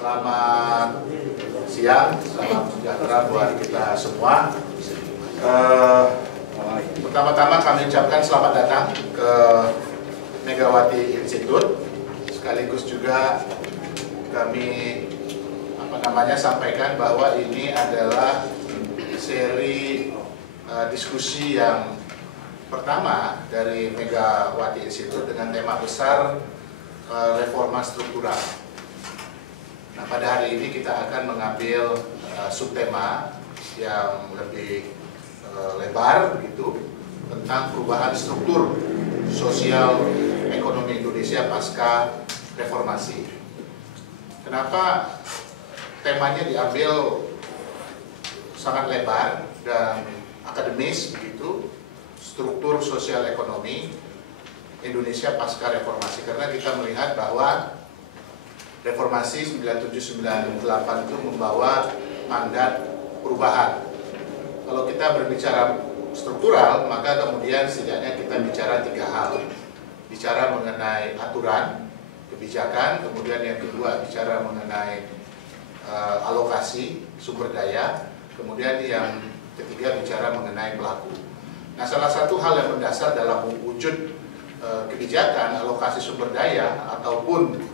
Selamat siang, salam sejahtera buat kita semua. Pertama-tama kami ucapkan selamat datang ke Megawati Institute. Sekaligus juga kami sampaikan bahwa ini adalah seri diskusi yang pertama dari Megawati Institute dengan tema besar reforma struktural. Nah, pada hari ini kita akan mengambil subtema yang lebih lebar begitu tentang perubahan struktur sosial ekonomi Indonesia pasca reformasi. Kenapa temanya diambil sangat lebar dan akademis begitu, struktur sosial ekonomi Indonesia pasca reformasi, karena kita melihat bahwa reformasi 97-98 itu membawa mandat perubahan. Kalau kita berbicara struktural, maka kemudian setidaknya kita bicara tiga hal. Bicara mengenai aturan, kebijakan, kemudian yang kedua bicara mengenai alokasi sumber daya, kemudian yang ketiga bicara mengenai pelaku. Nah, salah satu hal yang mendasar dalam wujud kebijakan, alokasi sumber daya ataupun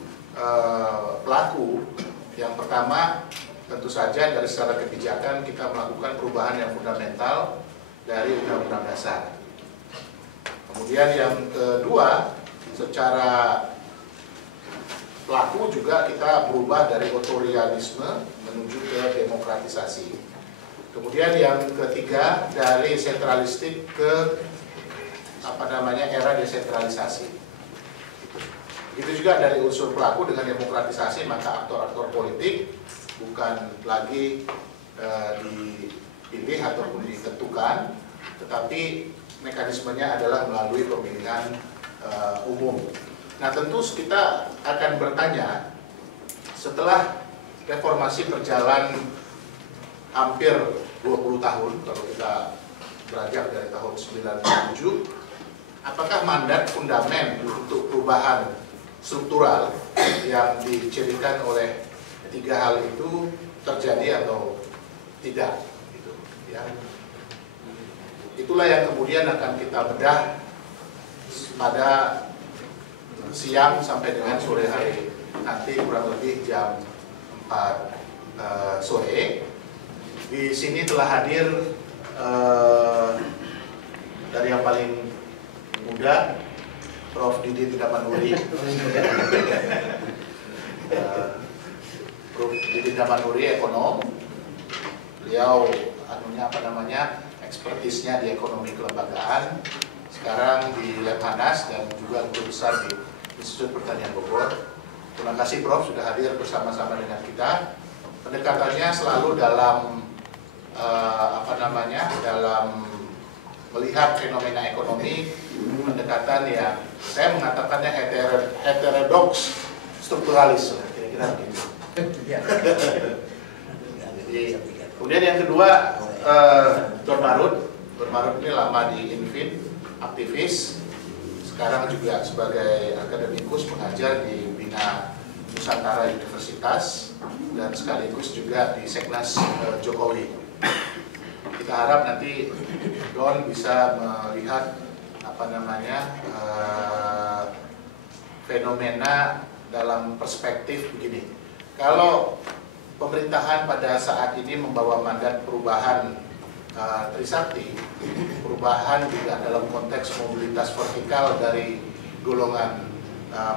pelaku, yang pertama tentu saja dari secara kebijakan kita melakukan perubahan yang fundamental dari Undang-Undang Dasar. Kemudian yang kedua, secara pelaku juga kita berubah dari otoritarianisme menuju ke demokratisasi. Kemudian yang ketiga, dari sentralistik ke era desentralisasi. Itu juga dari unsur pelaku dengan demokratisasi, maka aktor-aktor politik bukan lagi dipilih ataupun ditentukan, tetapi mekanismenya adalah melalui pemilihan umum. Nah, tentu kita akan bertanya, setelah reformasi berjalan hampir 20 tahun, kalau kita beranjak dari tahun 97, apakah mandat fundamen untuk perubahan struktural yang dicirikan oleh tiga hal itu terjadi atau tidak? Gitu, ya. Itulah yang kemudian akan kita bedah pada siang sampai dengan sore hari nanti, kurang lebih jam 4 sore. Di sini telah hadir dari yang paling muda, Prof. Didin Damanhuri. Prof. Didin Damanhuri, ekonom. Beliau ekspertisnya di ekonomi kelembagaan. Sekarang di Lemhanas dan juga guru besar di Institut Pertanian Bogor. Terima kasih Prof. sudah hadir bersama-sama dengan kita. Pendekatannya selalu dalam dalam melihat fenomena ekonomi, pendekatan yang saya mengatakannya heterodoks strukturalis, kira-kira begitu. Jadi, kemudian yang kedua, Don Marut ini lama di Infin, aktivis, sekarang juga sebagai akademikus mengajar di Bina Nusantara Universitas dan sekaligus juga di Seknas Jokowi. Kita harap nanti Don bisa melihat fenomena dalam perspektif begini. Kalau pemerintahan pada saat ini membawa mandat perubahan Trisakti, perubahan juga dalam konteks mobilitas vertikal dari golongan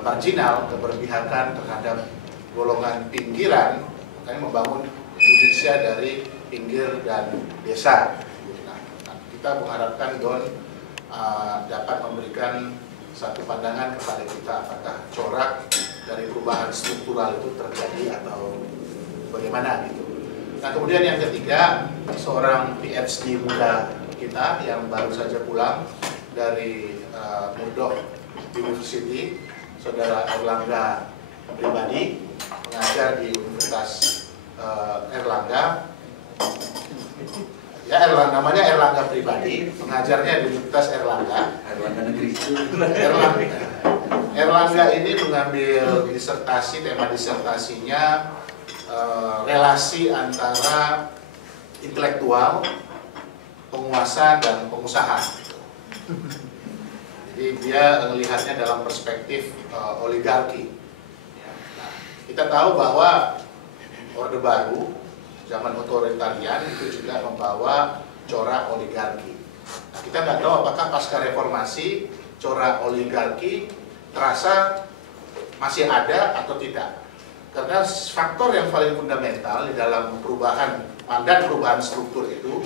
marginal, keberpihakan terhadap golongan pinggiran, makanya membangun Indonesia dari pinggir dan desa. Nah, kita mengharapkan Don dapat memberikan satu pandangan kepada kita, apakah corak dari perubahan struktural itu terjadi atau bagaimana gitu. Nah, kemudian yang ketiga, seorang PhD muda kita yang baru saja pulang dari Murdoch University, Saudara Erlangga Pribadi, mengajar di Universitas Erlangga. Ya, namanya Erlangga Pribadi, pengajarnya di Universitas Erlangga. Erlangga Negeri. Erlangga ini mengambil disertasi, tema disertasinya relasi antara intelektual, penguasa dan pengusaha. Jadi dia melihatnya dalam perspektif oligarki. Nah, kita tahu bahwa Orde Baru zaman otoritarian itu juga membawa corak oligarki. Nah, kita nggak tahu apakah pasca reformasi corak oligarki terasa masih ada atau tidak. Karena faktor yang paling fundamental di dalam perubahan mandat perubahan struktur itu,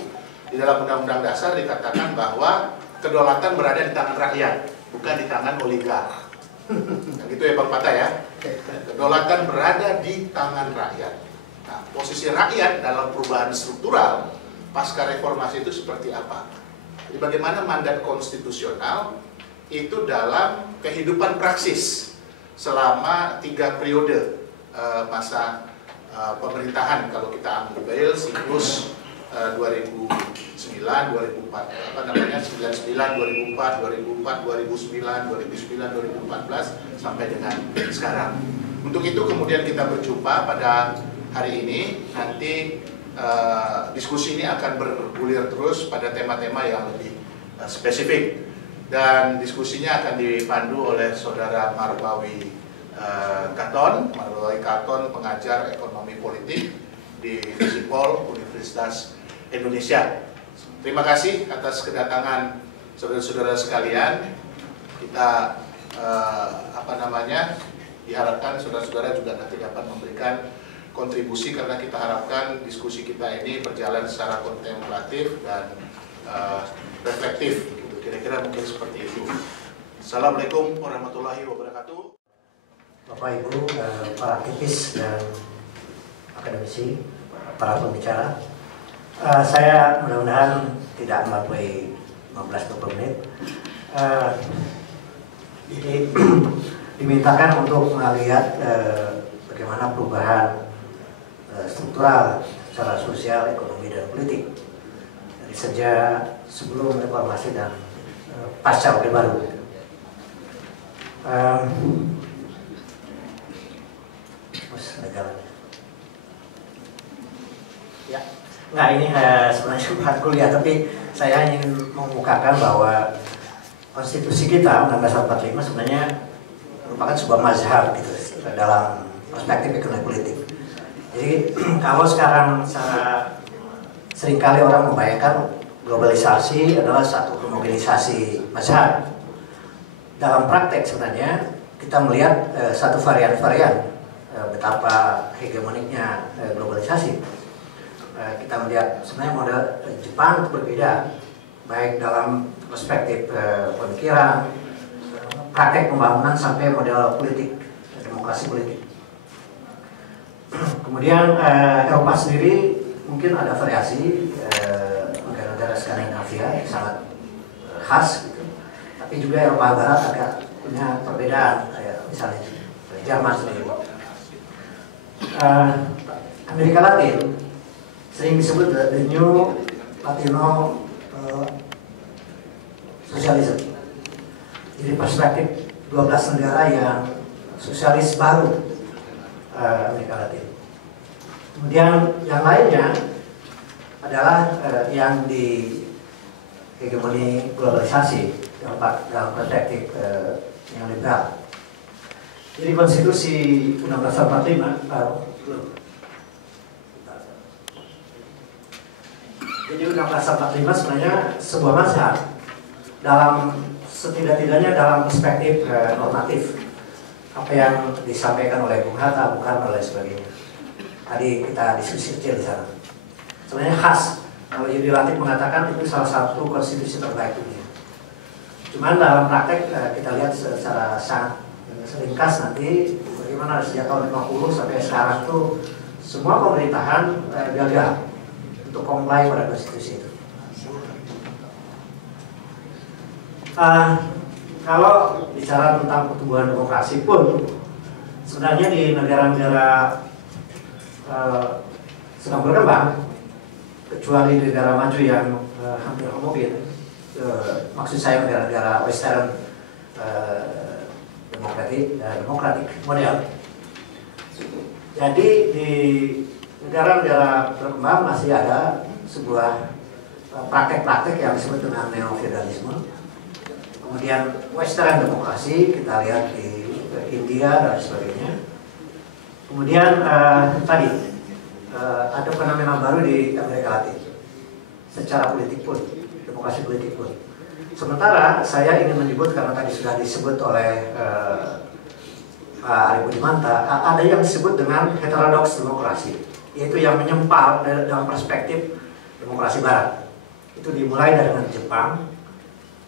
di dalam Undang-Undang Dasar dikatakan bahwa kedaulatan berada di tangan rakyat, bukan di tangan oligark. Nah, gitu ya Bang Pata ya. Kedaulatan berada di tangan rakyat. Nah, posisi rakyat dalam perubahan struktural pasca reformasi itu seperti apa? Jadi bagaimana mandat konstitusional itu dalam kehidupan praksis selama 3 periode masa pemerintahan, kalau kita ambil siklus 2009, 2004, 99, 2004, 2009, 2014 sampai dengan sekarang. Untuk itu kemudian kita berjumpa pada hari ini. Nanti diskusi ini akan bergulir terus pada tema-tema yang lebih spesifik, dan diskusinya akan dipandu oleh Saudara Marbawi Katon, pengajar ekonomi politik di Visipol Universitas Indonesia. Terima kasih atas kedatangan saudara-saudara sekalian. Kita diharapkan saudara-saudara juga nanti dapat memberikan kontribusi, karena kita harapkan diskusi kita ini berjalan secara kontemplatif dan reflektif. Gitu. Kira-kira mungkin seperti itu. Assalamualaikum warahmatullahi wabarakatuh. Bapak Ibu, para aktivis dan akademisi, para pembicara, saya mudah-mudahan tidak melampaui 15-20 menit. Jadi dimintakan untuk melihat bagaimana perubahan struktural secara sosial, ekonomi, dan politik dari sejak sebelum reformasi dan pasca Orde Baru. Ya, nggak, ini sebenarnya bukan kuliah, tapi saya ingin mengukakan bahwa konstitusi kita Undang-Undang 45 sebenarnya merupakan sebuah mazhab gitu dalam perspektif ekonomi politik. Jadi kalau sekarang seringkali orang membayangkan globalisasi adalah satu homogenisasi mazhab. Dalam praktek sebenarnya kita melihat satu varian-varian betapa hegemoniknya globalisasi. Kita melihat sebenarnya model Jepang itu berbeda, baik dalam perspektif pemikiran, praktek pembangunan, sampai model politik, demokrasi politik. Kemudian Eropa sendiri mungkin ada variasi, negara-negara Skandinavia yang sangat khas gitu. Tapi juga Eropa Barat agak punya perbedaan, misalnya Jerman sendiri. Amerika Latin sering disebut the new Latino socialism. Jadi perspektif 12 negara yang sosialis baru Amerika Latin. Kemudian yang lainnya adalah yang di hegemoni globalisasi dalam perspektif yang liberal. Jadi konstitusi Undang-Undang 45 jadi Undang-Undang 45 sebenarnya sebuah mazhab dalam setidak-tidaknya dalam perspektif normatif, apa yang disampaikan oleh Bung Hatta, Bung oleh sebagainya. Tadi kita diskusi kecil di sana. Sebenarnya khas. Kalau Yudi Latif mengatakan itu salah satu konstitusi terbaik dunia. Cuman dalam praktek kita lihat secara sangat seringkas nanti bagaimana sejak tahun 50 sampai sekarang tuh semua pemerintahan gagal untuk comply pada konstitusi itu. Kalau bicara tentang pertumbuhan demokrasi pun sebenarnya di negara-negara sedang berkembang, kecuali negara maju yang hampir homogen, maksud saya negara-negara Western demokratik model, Jadi di negara-negara berkembang masih ada sebuah praktek-praktek yang disebut dengan neo-feudalisme. Kemudian Western demokrasi kita lihat di India dan sebagainya. Kemudian tadi ada fenomena baru di Amerika Latin secara politik pun, demokrasi politik pun. Sementara saya ingin menyebut, karena tadi sudah disebut oleh Pak Arif Budimanta, ada yang disebut dengan heterodoks demokrasi, yaitu yang menyempal dalam perspektif demokrasi Barat. Itu dimulai dari Jepang,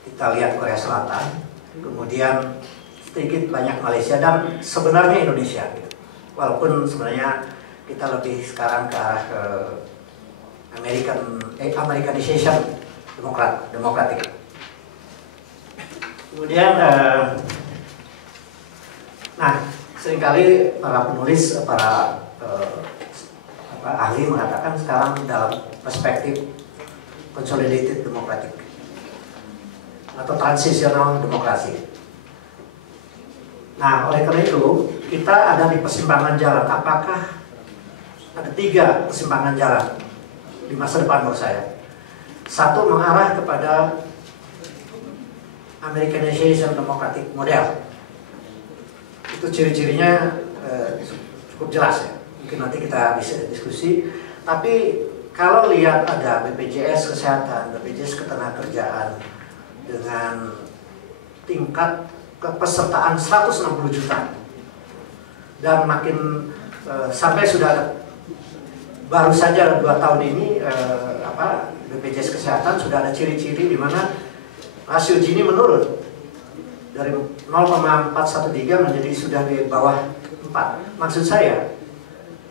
kita lihat Korea Selatan, kemudian sedikit banyak Malaysia, dan sebenarnya Indonesia. Walaupun sebenarnya kita lebih sekarang ke arah ke Americanization demokratik. Kemudian, nah seringkali para penulis, para ahli mengatakan sekarang dalam perspektif consolidated democratic atau transitional demokrasi. Nah, oleh karena itu kita ada di persimpangan jalan. Apakah ada 3 persimpangan jalan di masa depan menurut saya? Satu, mengarah kepada Americanization democratic model. Itu ciri-cirinya cukup jelas ya. Mungkin nanti kita bisa diskusi. Tapi kalau lihat ada BPJS Kesehatan, BPJS Ketenagakerjaan dengan tingkat kepesertaan 160 juta dan makin sampai sudah ada, baru saja 2 tahun ini BPJS Kesehatan sudah ada ciri-ciri di mana rasio Gini menurun dari 0,413 menjadi sudah di bawah 4. Maksud saya,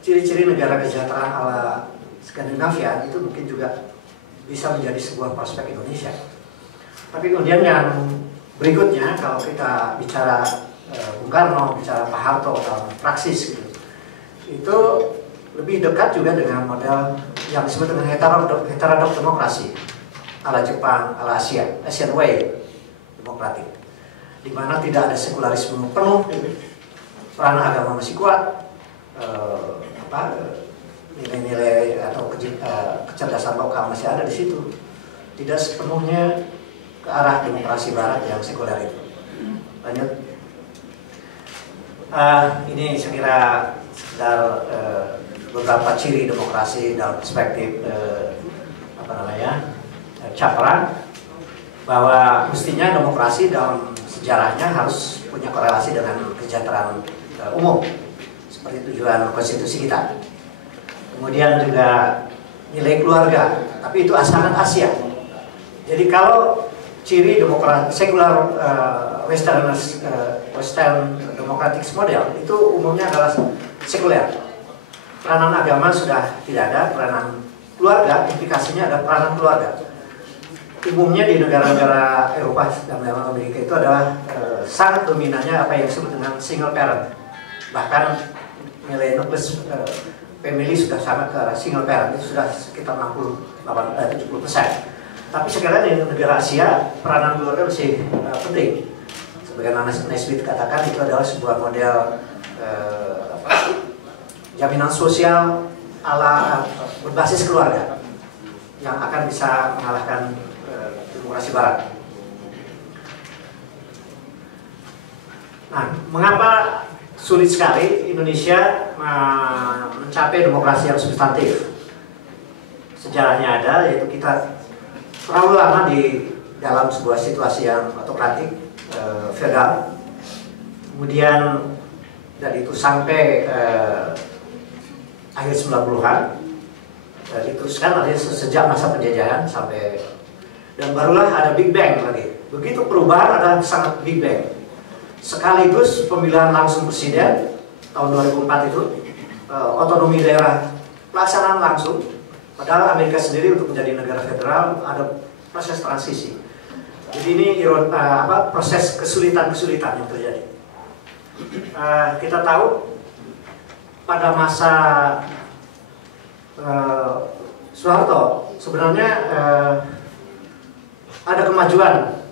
ciri-ciri negara kesejahteraan ala Skandinavia itu mungkin juga bisa menjadi sebuah prospek Indonesia. Tapi kemudian yang berikutnya, kalau kita bicara Bung Karno, bicara Pak Harto dalam praksis gitu, itu lebih dekat juga dengan model yang disebut dengan heterodoks demokrasi ala Jepang, ala Asian way demokratik, di mana tidak ada sekularisme penuh, peran agama masih kuat, nilai-nilai atau kecerdasan lokal masih ada di situ, tidak sepenuhnya ke arah demokrasi Barat yang sekuler itu. Lanjut. Ini saya kira sekedar beberapa ciri demokrasi dalam perspektif Capra, bahwa mestinya demokrasi dalam sejarahnya harus punya korelasi dengan kesejahteraan umum seperti tujuan konstitusi kita. Kemudian juga nilai keluarga, tapi itu sangat Asia. Jadi kalau ciri demokrasi sekular Western democratic model itu umumnya adalah sekuler. Peranan agama sudah tidak ada, peranan keluarga, implikasinya ada peranan keluarga. Umumnya di negara-negara Eropa dan Amerika itu adalah sangat dominannya apa yang disebut dengan single parent. Bahkan nilai nucleus family sudah sangat ke arah single parent, itu sudah sekitar 70%. Tapi sekarang di negara Asia, peranan keluarga masih penting. Sebagaimana Naismith katakan, itu adalah sebuah model jaminan sosial ala berbasis keluarga yang akan bisa mengalahkan demokrasi Barat. Nah, mengapa sulit sekali Indonesia mencapai demokrasi yang substantif? Sejarahnya ada, yaitu kita terlalu lama di dalam sebuah situasi yang otokratik, feodal. Kemudian dari itu sampai akhir 90-an, diteruskan sejak masa penjajahan sampai, dan barulah ada Big Bang lagi. Begitu perubahan ada sangat Big Bang. Sekaligus pemilihan langsung presiden tahun 2004 itu, otonomi daerah pelaksanaan langsung. Padahal Amerika sendiri untuk menjadi negara federal ada proses transisi. Jadi ini proses kesulitan-kesulitan yang terjadi. Kita tahu pada masa Soeharto sebenarnya ada kemajuan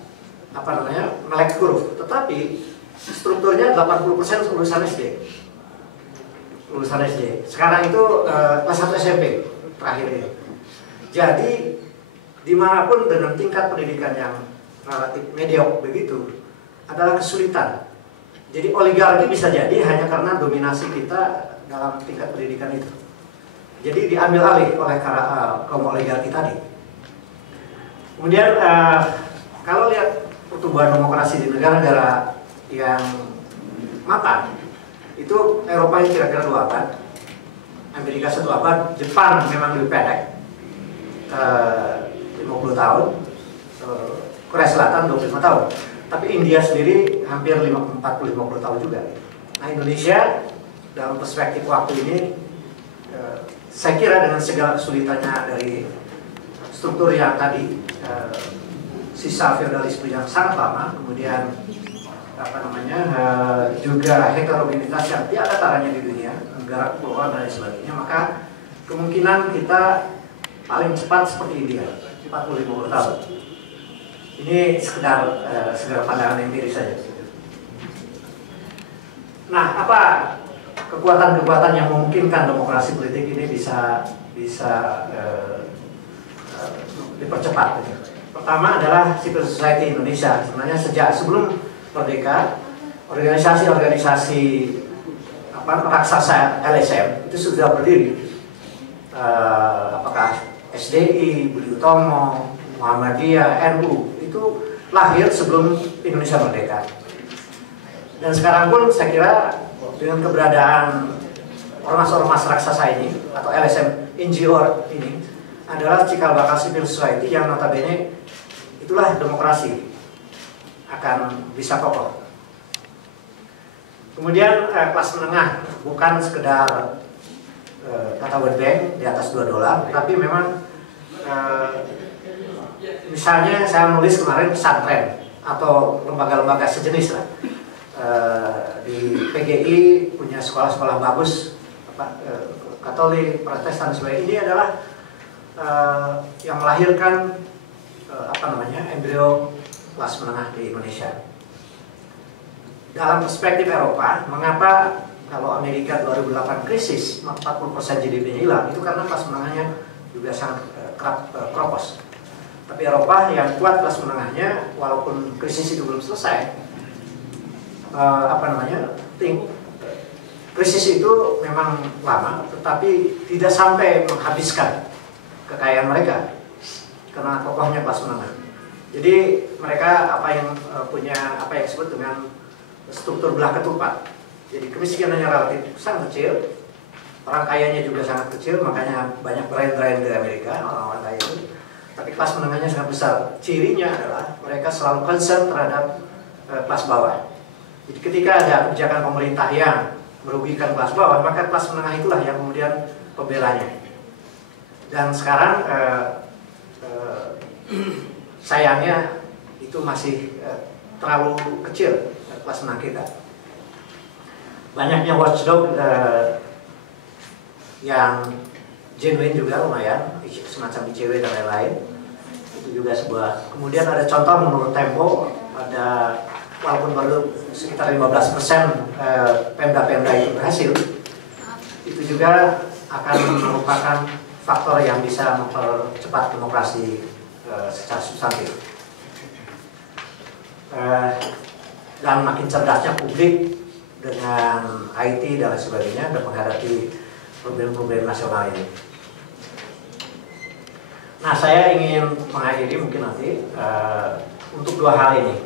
melek huruf, tetapi strukturnya 80% lulusan SD. lulusan SD. Sekarang itu kelas 1 SMP terakhir ini. Jadi dimanapun dengan tingkat pendidikan yang relatif mediocre begitu adalah kesulitan. Jadi oligarki bisa jadi hanya karena dominasi kita dalam tingkat pendidikan itu. Jadi diambil alih oleh kaum oligarki tadi. Kemudian kalau lihat pertumbuhan demokrasi di negara-negara yang mapan, itu Eropa yang kira-kira 2 abad, Amerika 1 abad, Jepang memang lebih pendek, 50 tahun, Korea Selatan 25 tahun. Tapi India sendiri hampir 40-50 tahun juga. Nah, Indonesia dalam perspektif waktu ini, saya kira dengan segala kesulitannya dari struktur yang tadi, sisa feodalisme yang sangat lama, kemudian juga heterogenitas yang tiada taranya di dunia, negara kepulauan dan sebagainya, maka kemungkinan kita paling cepat seperti India, 40-50 tahun. Ini sekedar pandangan empiris saja. Nah, apa kekuatan-kekuatan yang memungkinkan demokrasi politik ini bisa dipercepat? Pertama adalah civil society Indonesia. Sebenarnya sejak sebelum merdeka, organisasi-organisasi raksasa LSM itu sudah berdiri. Apakah SDI, Budi Utomo, Muhammadiyah, NU itu lahir sebelum Indonesia merdeka. Dan sekarang pun saya kira dengan keberadaan ormas-ormas raksasa ini atau LSM NGO ini adalah cikal bakal civil society yang notabene itulah demokrasi akan bisa kokoh. Kemudian kelas menengah bukan sekedar kata World Bank di atas $2, tapi memang misalnya saya nulis kemarin pesantren atau lembaga-lembaga sejenis lah. Di PGI punya sekolah-sekolah bagus, Katolik, Protestan dan sebagainya. Ini adalah yang melahirkan embrio kelas menengah di Indonesia. Dalam perspektif Eropa, mengapa kalau Amerika 2008 krisis 40% GDP-nya hilang, itu karena kelas menengahnya juga sangat kropos. Tapi Eropa yang kuat kelas menengahnya, walaupun krisis itu belum selesai, krisis itu memang lama, tetapi tidak sampai menghabiskan kekayaan mereka karena kokohnya kelas menengah. Jadi mereka punya apa yang disebut dengan struktur belah ketupat. Jadi kemiskinannya relatif sangat kecil, orang kayanya juga sangat kecil, makanya banyak brand-brand di Amerika orang-orang kaya itu. Tapi kelas menengahnya sangat besar. Cirinya adalah mereka selalu concern terhadap kelas bawah. Jadi ketika ada kebijakan pemerintah yang merugikan kelas bawah, maka kelas menengah itulah yang kemudian pembelanya. Dan sekarang sayangnya itu masih terlalu kecil kelas menengah kita. Banyaknya watchdog yang genuine juga lumayan, semacam ICW dan lain-lain. Itu juga sebuah. Kemudian ada contoh menurut Tempo, ada walaupun baru sekitar 15% Pemda-Pemda itu berhasil, itu juga akan merupakan faktor yang bisa mempercepat demokrasi secara substantif. Dan makin cerdasnya publik dengan IT dan lain sebagainya dalam menghadapi problem-problem nasional ini. Nah, saya ingin mengakhiri mungkin nanti untuk 2 hal ini.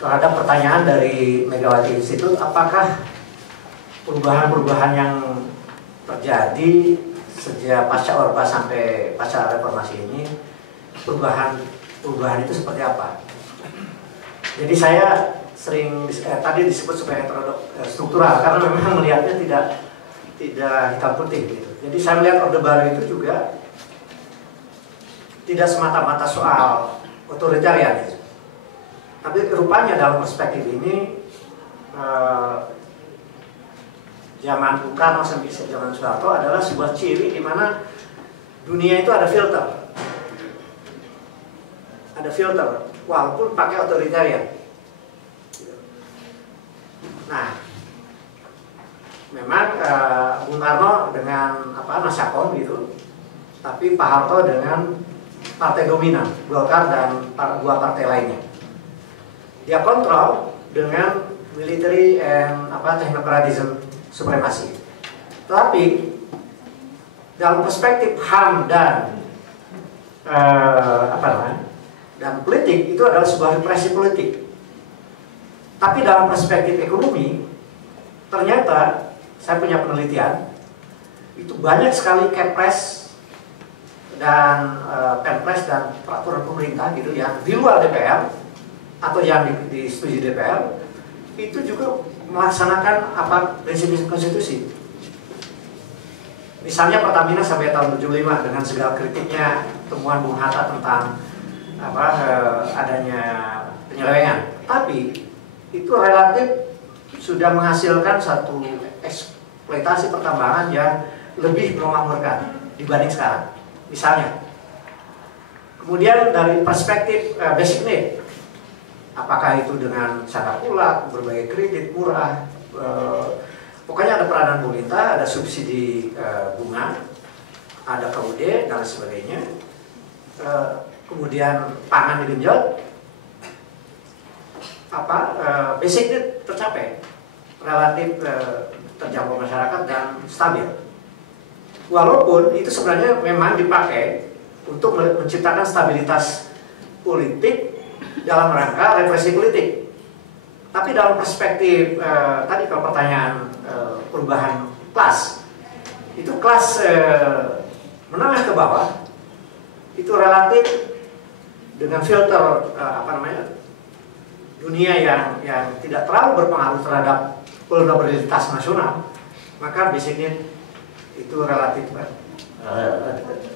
Terhadap pertanyaan dari Megawati Institute, apakah perubahan-perubahan yang terjadi sejak pasca Orba sampai pasca reformasi ini, perubahan itu seperti apa? Jadi saya sering tadi disebut sebagai struktural karena memang melihatnya tidak hitam putih gitu. Jadi saya melihat Orde Baru itu juga tidak semata-mata soal otoritarian gitu. Tapi rupanya dalam perspektif ini zaman Bung Karno sampai zaman Soeharto adalah sebuah ciri di mana dunia itu ada filter. Ada filter walaupun pakai otoritarian. Nah, memang Bung Karno dengan Nasakom gitu, tapi Pak Harto dengan partai dominan Golkar dan dua partai lainnya. Dia kontrol dengan military and technocratism supremasi. Tapi dalam perspektif HAM dan dan politik itu adalah sebuah represi politik. Tapi dalam perspektif ekonomi, ternyata saya punya penelitian itu banyak sekali Kepres dan Perpres dan peraturan pemerintah gitu yang di luar DPR atau yang disetujui DPR itu juga melaksanakan prinsip konstitusi. Misalnya Pertamina sampai tahun 75 dengan segala kritiknya temuan Bung Hatta tentang adanya penyelewengan, tapi itu relatif sudah menghasilkan satu eksploitasi pertambangan yang lebih memakmurkan dibanding sekarang. Misalnya, kemudian dari perspektif basic need, apakah itu dengan cara pula berbagai kredit murah, pokoknya ada peranan pemerintah, ada subsidi bunga, ada KUD dan sebagainya. Kemudian pangan digenjot, basic need tercapai, relatif terjangkau masyarakat dan stabil. Walaupun itu sebenarnya memang dipakai untuk menciptakan stabilitas politik dalam rangka represi politik. Tapi dalam perspektif tadi kalau pertanyaan perubahan kelas, itu kelas menengah ke bawah itu relatif dengan filter dunia yang tidak terlalu berpengaruh terhadap vulnerabilitas nasional, maka basic need itu relatif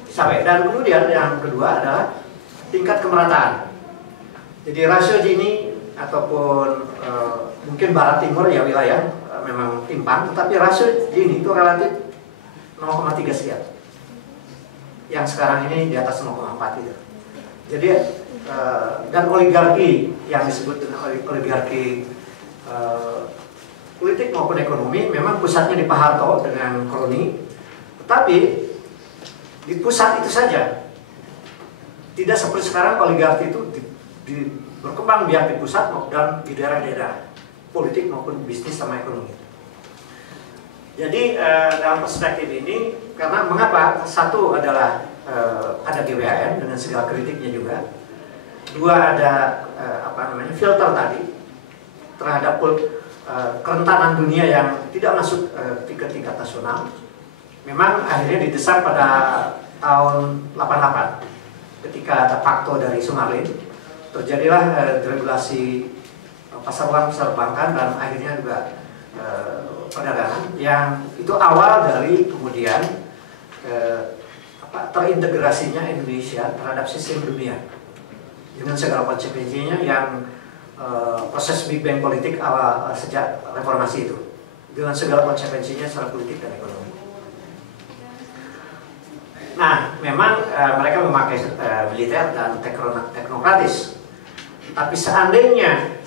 sampai. Dan kemudian yang kedua adalah tingkat kemerataan. Jadi rasio Gini ataupun mungkin barat timur ya wilayah memang timpang, tetapi rasio Gini itu relatif 0,3 sekian. Yang sekarang ini di atas 0,4 itu. Jadi dan oligarki yang disebut dengan oligarki politik maupun ekonomi memang pusatnya di Pak Harto dengan Kroni, tetapi di pusat itu saja. Tidak seperti sekarang oligarki itu berkembang biak di pusat dan di daerah-daerah politik maupun bisnis sama ekonomi. Jadi dalam perspektif ini, karena mengapa? Satu adalah ada GBHN dengan segala kritiknya juga. Dua ada filter tadi terhadap kerentanan dunia yang tidak masuk ke tingkat nasional. Memang akhirnya didesak pada tahun 88 ketika ada fakto dari Sumarlin, terjadilah deregulasi pasar uang, pasar perbankan, dan akhirnya juga perdagangan yang itu awal dari kemudian terintegrasinya Indonesia terhadap sistem dunia dengan segala konsekuensinya yang proses Big Bang politik awal sejak reformasi itu dengan segala konsekuensinya secara politik dan ekonomi. Nah, memang mereka memakai militer dan teknokratis. Tapi seandainya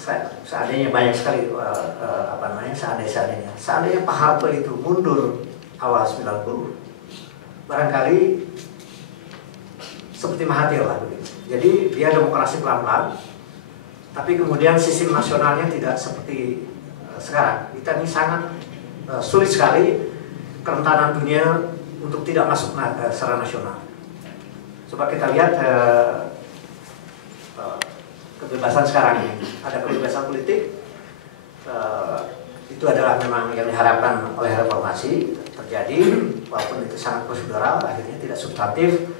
banyak sekali seandainya Pak Harto itu mundur awal 90, barangkali seperti Mahathir lah begitu. Jadi dia demokrasi pelan-pelan, tapi kemudian sistem nasionalnya tidak seperti sekarang. Kita ini sangat sulit sekali kerentanan dunia untuk tidak masuk secara nasional. Coba kita lihat kebebasan sekarang ini. Ada kebebasan politik, itu adalah memang yang diharapkan oleh reformasi terjadi, walaupun itu sangat prosedural, akhirnya tidak substantif.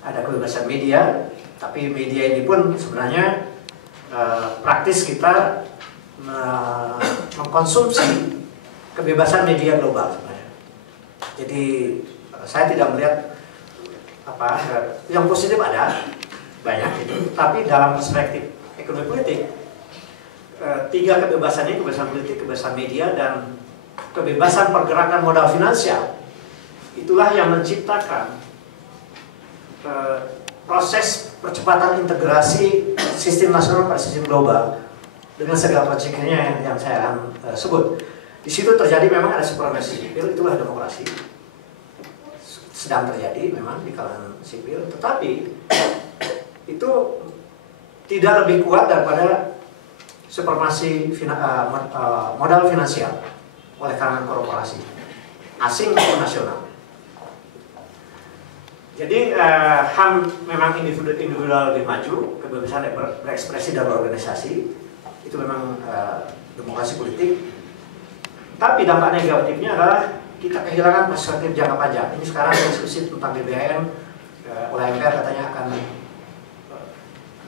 Ada kebebasan media, tapi media ini pun sebenarnya praktis kita mengkonsumsi kebebasan media global sebenarnya. Jadi saya tidak melihat yang positif, ada banyak itu, tapi dalam perspektif ekonomi politik, tiga kebebasan ini, kebebasan politik, kebebasan media, dan kebebasan pergerakan modal finansial, itulah yang menciptakan proses percepatan integrasi sistem nasional pada sistem global dengan segala konsekuensinya yang saya sebut. Di situ terjadi memang ada supremasi sipil, itulah demokrasi. Sedang terjadi memang di kalangan sipil, tetapi itu tidak lebih kuat daripada supremasi modal finansial oleh kalangan korporasi asing maupun nasional. Jadi HAM memang individual lebih maju, kebebasan berekspresi dan berorganisasi itu memang demokrasi politik. Tapi dampak negatifnya adalah kita kehilangan perspektif jangka panjang. Ini sekarang diskusi tentang BBM oleh MPR katanya akan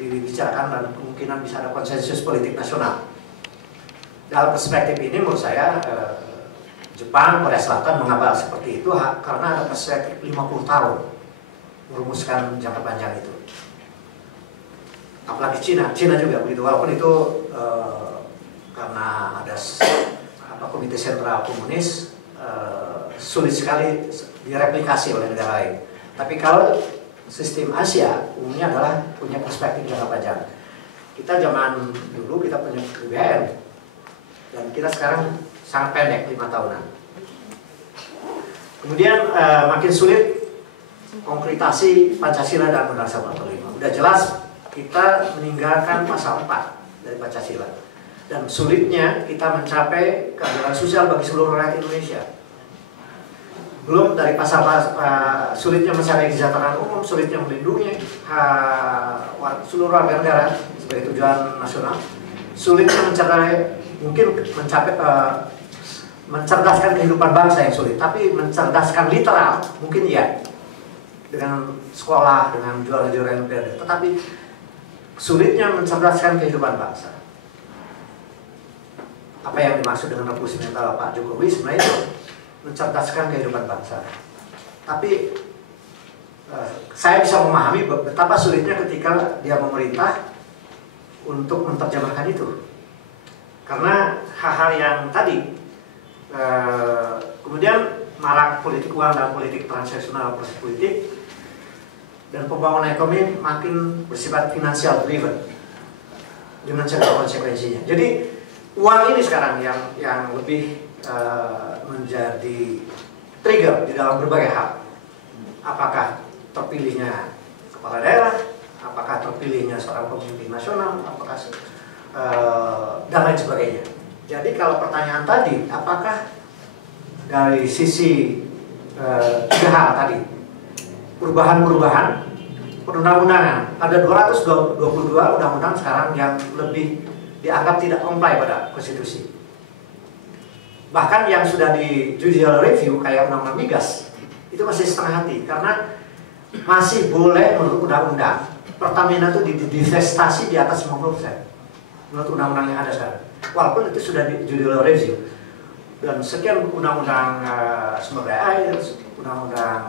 dibicarakan dan kemungkinan bisa ada konsensus politik nasional. Dalam perspektif ini menurut saya Jepang, Korea Selatan mengapa seperti itu karena ada perspektif 50 tahun merumuskan jangka panjang itu. Apalagi Cina juga begitu, walaupun itu karena ada komite sentral komunis sulit sekali direplikasi oleh negara lain. Tapi kalau sistem Asia umumnya adalah punya perspektif jangka panjang. Kita zaman dulu kita punya BBM dan kita sekarang sangat pendek 5 tahunan. Kemudian makin sulit konkretasi Pancasila dan Undang-Undang 45. Udah jelas kita meninggalkan pasal 4 dari Pancasila. Dan sulitnya kita mencapai keadilan sosial bagi seluruh rakyat Indonesia. Belum dari sulitnya mencapai kesejahteraan umum, sulitnya melindungi seluruh warga negara sebagai tujuan nasional, sulitnya mencerdaskan kehidupan bangsa yang sulit, tapi mencerdaskan literal mungkin ya dengan sekolah, dengan juara-juara yang berbeda, tetapi sulitnya mencerdaskan kehidupan bangsa. Apa yang dimaksud dengan revolusi mental Pak Jokowi sebenarnya itu mencerdaskan kehidupan bangsa. Tapi saya bisa memahami betapa sulitnya ketika dia memerintah untuk menerjemahkan itu. Karena hal-hal yang tadi kemudian marak politik uang dan politik transaksional proses politik dan pembangunan ekonomi makin bersifat financial driven dengan segala konsekuensinya. Jadi uang ini sekarang yang lebih menjadi trigger di dalam berbagai hal. Apakah terpilihnya kepala daerah, apakah terpilihnya seorang pemimpin nasional, apakah dan lain sebagainya. Jadi kalau pertanyaan tadi, apakah dari sisi tiga hal tadi, perubahan-perubahan perundang-undangan, ada 222 undang-undang sekarang yang lebih dianggap tidak comply pada konstitusi. Bahkan yang sudah di judicial review kayak undang-undang migas itu masih setengah hati karena masih boleh menurut undang-undang Pertamina itu divestasi di atas 50% menurut undang-undang yang ada sekarang. Walaupun itu sudah di judicial review dan sekian undang-undang sumber daya air, undang-undang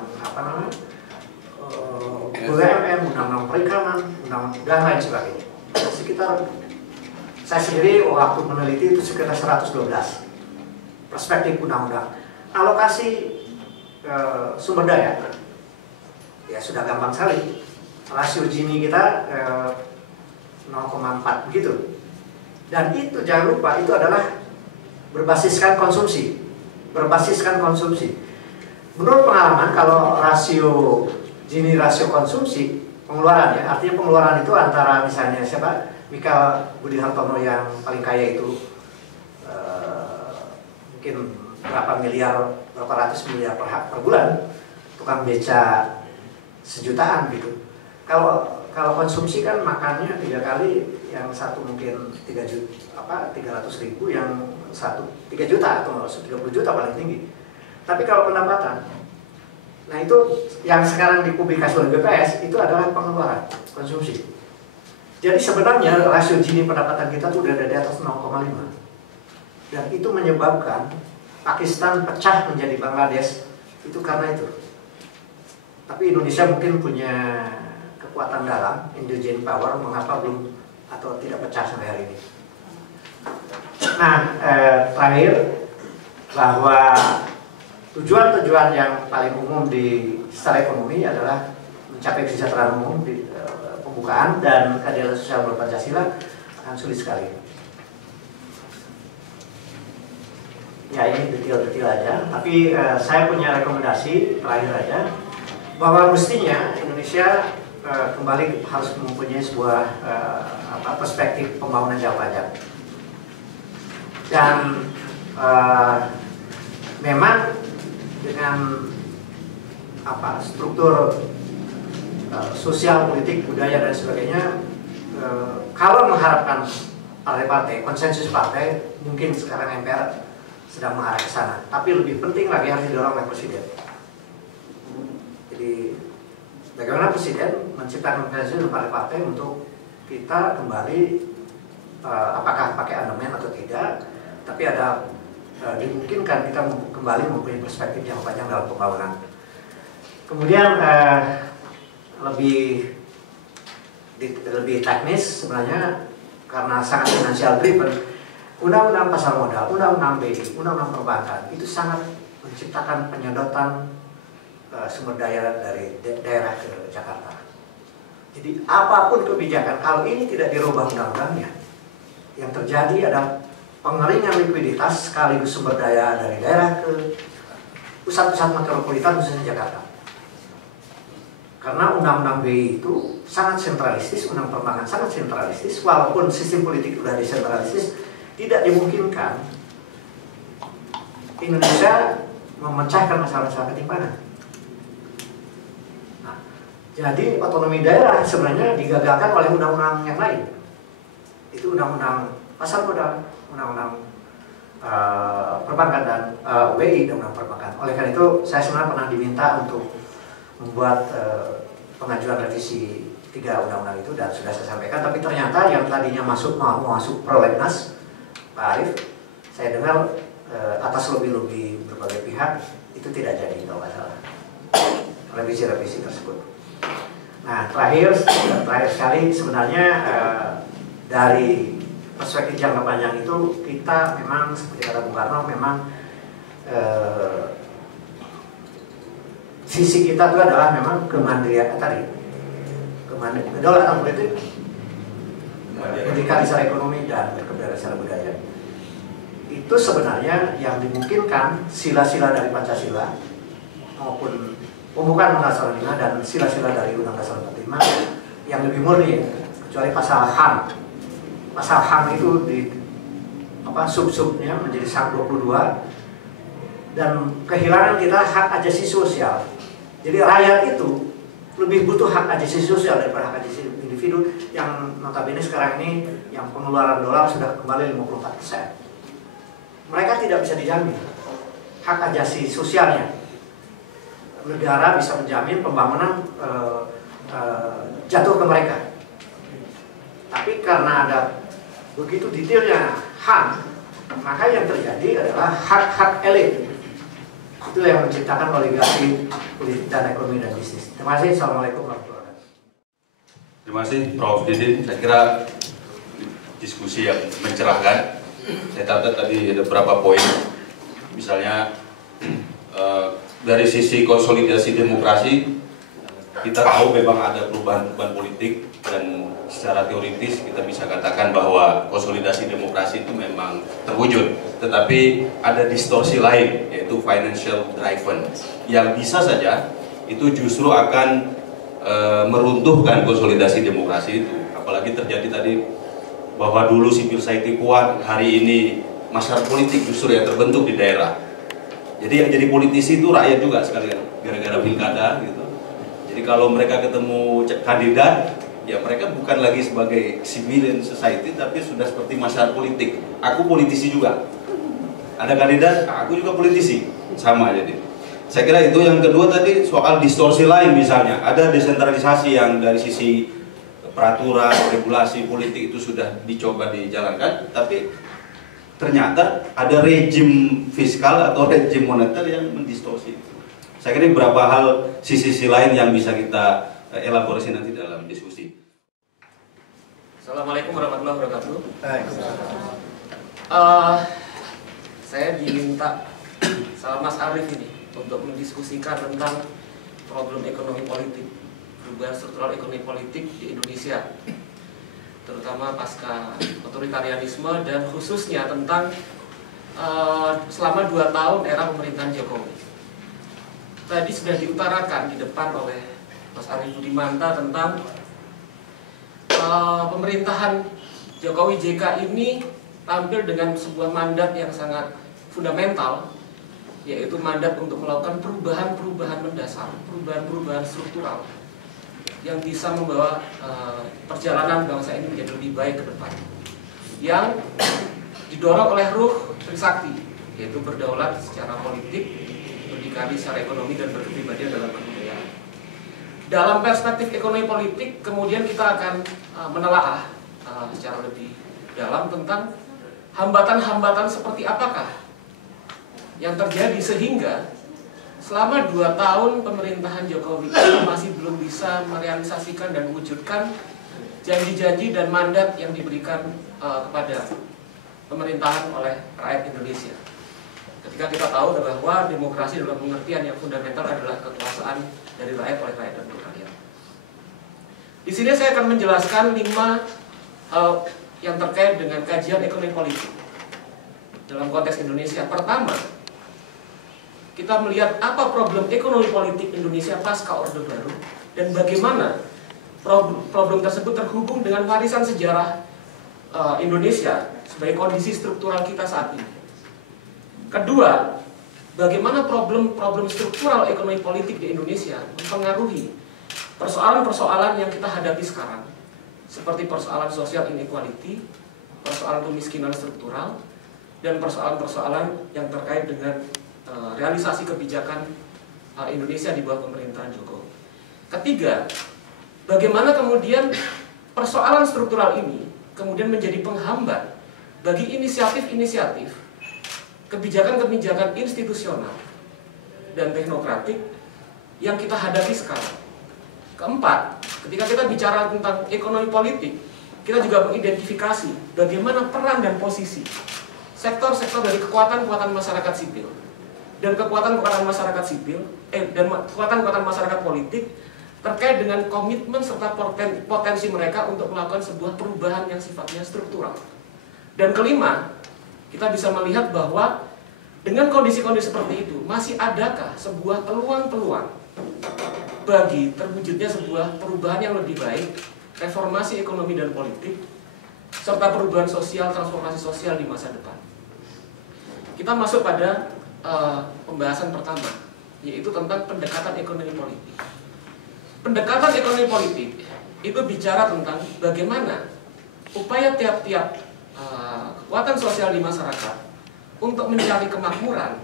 BUMN, undang-undang perikanan, undang-undang dan lain sebagainya. Sekitar saya sendiri waktu meneliti itu sekitar 112 perspektif undang-undang. Alokasi sumber daya ya sudah gampang sekali. Rasio Gini kita 0,4 begitu. Dan itu jangan lupa itu adalah berbasiskan konsumsi. Menurut pengalaman kalau rasio Gini rasio konsumsi pengeluaran ya, artinya pengeluaran itu antara misalnya siapa? Mikhail Budi Hartono yang paling kaya itu mungkin berapa ratus miliar per bulan, tukang beca sejutaan gitu. Kalau konsumsi kan makannya 3 kali, yang satu mungkin 300.000, yang satu 3 juta atau 30 juta paling tinggi. Tapi kalau pendapatan, nah itu yang sekarang dipublikasi oleh BPS itu adalah pengeluaran konsumsi. Jadi sebenarnya rasio Gini pendapatan kita tuh udah ada di atas 0,5. Dan itu menyebabkan Pakistan pecah menjadi Bangladesh itu karena itu. Tapi Indonesia mungkin punya kekuatan dalam, indigen power, mengapa belum atau tidak pecah sampai hari ini. Nah, terakhir bahwa tujuan-tujuan yang paling umum secara ekonomi adalah mencapai kesejahteraan umum di pembukaan dan keadilan sosial menurut Pancasila akan sulit sekali. Ya ini detail-detail aja, tapi saya punya rekomendasi terakhir aja bahwa mestinya Indonesia kembali harus mempunyai sebuah perspektif pembangunan jangka panjang. Dan memang dengan struktur sosial, politik, budaya dan sebagainya, kalau mengharapkan partai-partai, konsensus partai, mungkin sekarang MPR sedang mengarah ke sana. Tapi lebih penting lagi harus didorong oleh Presiden. Jadi bagaimana Presiden menciptakan konsensus partai-partai untuk kita kembali, apakah pakai amandemen atau tidak, tapi ada dimungkinkan kita kembali mempunyai perspektif yang panjang dalam pembangunan. Kemudian lebih teknis sebenarnya karena sangat finansial driven. Undang-undang pasar modal, undang-undang BI, undang-undang perbankan itu sangat menciptakan penyedotan sumber daya dari daerah ke Jakarta. Jadi apapun kebijakan, kalau ini tidak dirubah undang-undangnya, yang terjadi adalah pengeringan likuiditas sekaligus sumber daya dari daerah ke pusat-pusat metropolitan khususnya Jakarta. Karena undang-undang BI itu sangat sentralistis, undang perbankan sangat sentralistis, walaupun sistem politik sudah desentralistis, tidak dimungkinkan Indonesia memecahkan masalah-masalah ketimpangan. Nah, jadi otonomi daerah sebenarnya digagalkan oleh undang-undang yang lain. Itu undang-undang pasar modal, undang-undang perbankan dan BI dan undang perbankan. Oleh karena itu, saya sebenarnya pernah diminta untuk membuat pengajuan revisi 3 undang-undang itu dan sudah saya sampaikan. Tapi ternyata yang tadinya mau masuk prolegnas, Pak Arief, saya dengar atas lobby-lobby berbagai pihak itu tidak jadi, kalau nggak salah, revisi-revisi tersebut. Nah, terakhir sekali sebenarnya dari perspektif jangka panjang itu kita memang seperti kata Bung Karno, memang visi kita itu adalah memang kemandirian tadi, kedaulatan politik, radikalisasi ekonomi dan kebebasan budaya. Itu sebenarnya yang dimungkinkan sila-sila dari Pancasila maupun pembukaan Undang-Undang 45 dan sila-sila dari Undang-Undang 45 yang lebih murni, kecuali pasal HAM. Pasal HAM itu di sub-subnya menjadi 22 dan kehilangan kita hak ajasi sosial. Jadi rakyat itu lebih butuh hak ajasi sosial daripada hak ajasi individu yang notabene sekarang ini yang pengeluaran dolar sudah kembali 54%. Mereka tidak bisa dijamin hak ajasi sosialnya. Negara bisa menjamin pembangunan jatuh ke mereka. Tapi karena ada begitu detailnya HAM, maka yang terjadi adalah hak-hak elit. Itu yang menciptakan oligarki politik dan ekonomi dan bisnis. Terima kasih. Assalamualaikum warahmatullahi wabarakatuh. Terima kasih Prof. Didin. Saya kira diskusi yang mencerahkan. Saya catat tadi ada beberapa poin. Misalnya dari sisi konsolidasi demokrasi, kita tahu memang ada perubahan-perubahan politik dan secara teoritis kita bisa katakan bahwa konsolidasi demokrasi itu memang terwujud. Tetapi ada distorsi lain, yaitu financial driven, yang bisa saja itu justru akan meruntuhkan konsolidasi demokrasi itu. Apalagi terjadi tadi bahwa dulu civil society kuat, hari ini masyarakat politik justru yang terbentuk di daerah. Jadi yang jadi politisi itu rakyat juga sekalian, gara-gara pilkada gitu. Jadi kalau mereka ketemu kandidat, ya mereka bukan lagi sebagai civilian society, tapi sudah seperti masyarakat politik. Aku politisi juga. Ada kandidat, aku juga politisi, sama jadi. Saya kira itu. Yang kedua tadi soal distorsi lain, misalnya ada desentralisasi yang dari sisi peraturan, regulasi politik itu sudah dicoba dijalankan, tapi ternyata ada rejim fiskal atau rejim moneter yang mendistorsi. Saya kira beberapa hal sisi-sisi lain yang bisa kita elaborasi nanti dalam diskusi. Assalamualaikum warahmatullahi wabarakatuh. Saya diminta sama Mas Arief ini untuk mendiskusikan tentang problem ekonomi politik, perubahan struktural ekonomi politik di Indonesia, terutama pasca otoritarianisme dan khususnya tentang selama 2 tahun era pemerintahan Jokowi. Tadi sudah diutarakan di depan oleh Mas Arief Budimanta tentang pemerintahan Jokowi JK ini tampil dengan sebuah mandat yang sangat fundamental, yaitu mandat untuk melakukan perubahan-perubahan mendasar, perubahan-perubahan struktural yang bisa membawa perjalanan bangsa ini menjadi lebih baik ke depan, yang didorong oleh ruh Trisakti, yaitu berdaulat secara politik, berdikari secara ekonomi, dan berkepribadian dalam kebudayaan. Dalam perspektif ekonomi politik, kemudian kita akan menelaah secara lebih dalam tentang hambatan-hambatan seperti apakah yang terjadi sehingga selama 2 tahun pemerintahan Jokowi masih belum bisa merealisasikan dan mewujudkan janji-janji dan mandat yang diberikan kepada pemerintahan oleh rakyat Indonesia. Ketika kita tahu bahwa demokrasi dalam pengertian yang fundamental adalah kekuasaan dari rakyat oleh rakyat dan untuk rakyat. Di sini saya akan menjelaskan 5 hal yang terkait dengan kajian ekonomi politik dalam konteks Indonesia. Pertama, kita melihat apa problem ekonomi politik Indonesia pasca Orde Baru dan bagaimana problem tersebut terhubung dengan warisan sejarah Indonesia sebagai kondisi struktural kita saat ini. Kedua, bagaimana problem struktural ekonomi politik di Indonesia mempengaruhi persoalan-persoalan yang kita hadapi sekarang, seperti persoalan social inequality, persoalan kemiskinan struktural, dan persoalan-persoalan yang terkait dengan realisasi kebijakan Indonesia di bawah pemerintahan Jokowi. Ketiga, bagaimana kemudian persoalan struktural ini kemudian menjadi penghambat bagi inisiatif-inisiatif kebijakan-kebijakan institusional dan teknokratik yang kita hadapi sekarang. Keempat, ketika kita bicara tentang ekonomi politik, kita juga mengidentifikasi bagaimana peran dan posisi sektor-sektor dari kekuatan-kekuatan masyarakat sipil dan kekuatan-kekuatan masyarakat sipil dan kekuatan-kekuatan masyarakat politik terkait dengan komitmen serta potensi mereka untuk melakukan sebuah perubahan yang sifatnya struktural. Dan kelima, kita bisa melihat bahwa dengan kondisi-kondisi seperti itu, masih adakah sebuah peluang-peluang bagi terwujudnya sebuah perubahan yang lebih baik, reformasi ekonomi dan politik, serta perubahan sosial, transformasi sosial di masa depan. Kita masuk pada pembahasan pertama, yaitu tentang pendekatan ekonomi politik. Pendekatan ekonomi politik itu bicara tentang bagaimana upaya tiap-tiap kekuatan sosial di masyarakat untuk mencari kemakmuran,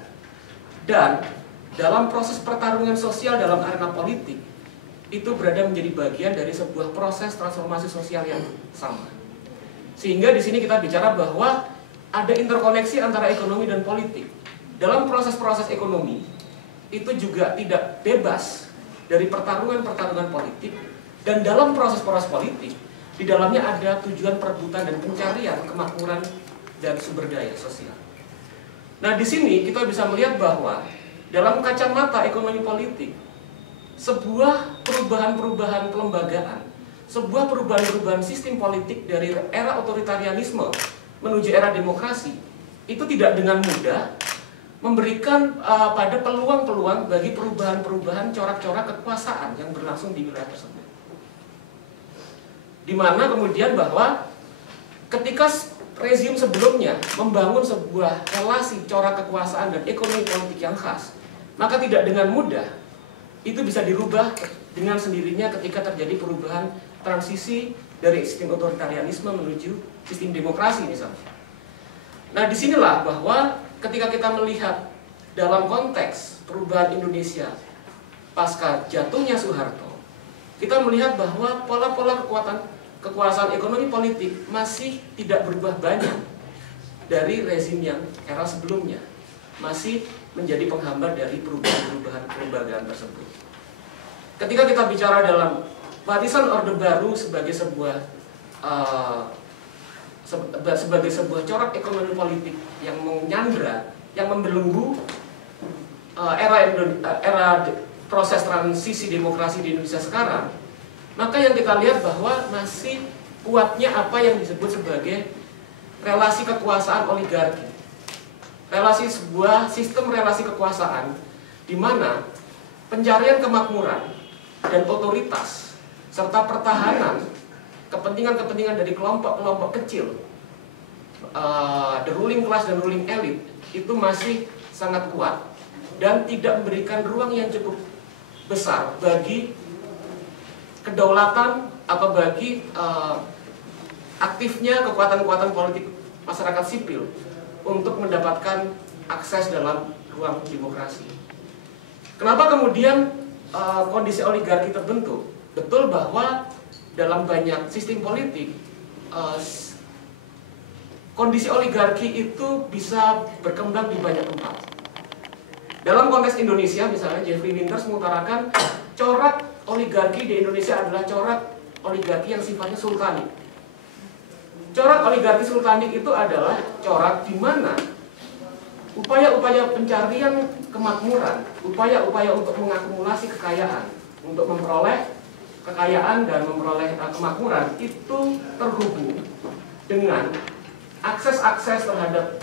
dan dalam proses pertarungan sosial dalam arena politik itu berada menjadi bagian dari sebuah proses transformasi sosial yang sama. Sehingga di sini kita bicara bahwa ada interkoneksi antara ekonomi dan politik. Dalam proses-proses ekonomi itu juga tidak bebas dari pertarungan-pertarungan politik, dan dalam proses-proses politik di dalamnya ada tujuan perebutan dan pencarian kemakmuran dan sumber daya sosial. Nah, di sini kita bisa melihat bahwa dalam kacamata ekonomi politik, sebuah perubahan-perubahan kelembagaan, sebuah perubahan-perubahan sistem politik dari era otoritarianisme menuju era demokrasi itu tidak dengan mudah memberikan pada peluang-peluang bagi perubahan-perubahan corak-corak kekuasaan yang berlangsung di wilayah tersebut. Di mana kemudian bahwa ketika rezim sebelumnya membangun sebuah relasi corak kekuasaan dan ekonomi politik yang khas, maka tidak dengan mudah itu bisa dirubah dengan sendirinya ketika terjadi perubahan transisi dari sistem otoritarianisme menuju sistem demokrasi misalnya. Nah, disinilah bahwa ketika kita melihat dalam konteks perubahan Indonesia pasca jatuhnya Soeharto, kita melihat bahwa pola-pola kekuasaan ekonomi politik masih tidak berubah banyak dari rezim yang era sebelumnya, masih menjadi penghambat dari perubahan-perubahan kelembagaan tersebut. Ketika kita bicara dalam warisan Orde Baru sebagai sebuah corak ekonomi politik yang menyandra, yang membelenggu era proses transisi demokrasi di Indonesia sekarang, maka yang kita lihat bahwa masih kuatnya apa yang disebut sebagai relasi kekuasaan oligarki. sebuah sistem relasi kekuasaan di mana pencarian kemakmuran dan otoritas serta pertahanan kepentingan-kepentingan dari kelompok-kelompok kecil, the ruling class dan ruling elite itu masih sangat kuat dan tidak memberikan ruang yang cukup besar bagi kedaulatan atau bagi aktifnya kekuatan-kekuatan politik masyarakat sipil untuk mendapatkan akses dalam ruang demokrasi. Kenapa kemudian kondisi oligarki terbentuk? Betul bahwa dalam banyak sistem politik kondisi oligarki itu bisa berkembang di banyak tempat. Dalam konteks Indonesia misalnya Jeffrey Winters mengutarakan corak oligarki di Indonesia adalah corak oligarki yang sifatnya sultani. Corak oligarki sultani itu adalah corak di mana upaya-upaya pencarian kemakmuran, upaya-upaya untuk mengakumulasi kekayaan, untuk memperoleh kekayaan dan memperoleh kemakmuran itu terhubung dengan akses-akses terhadap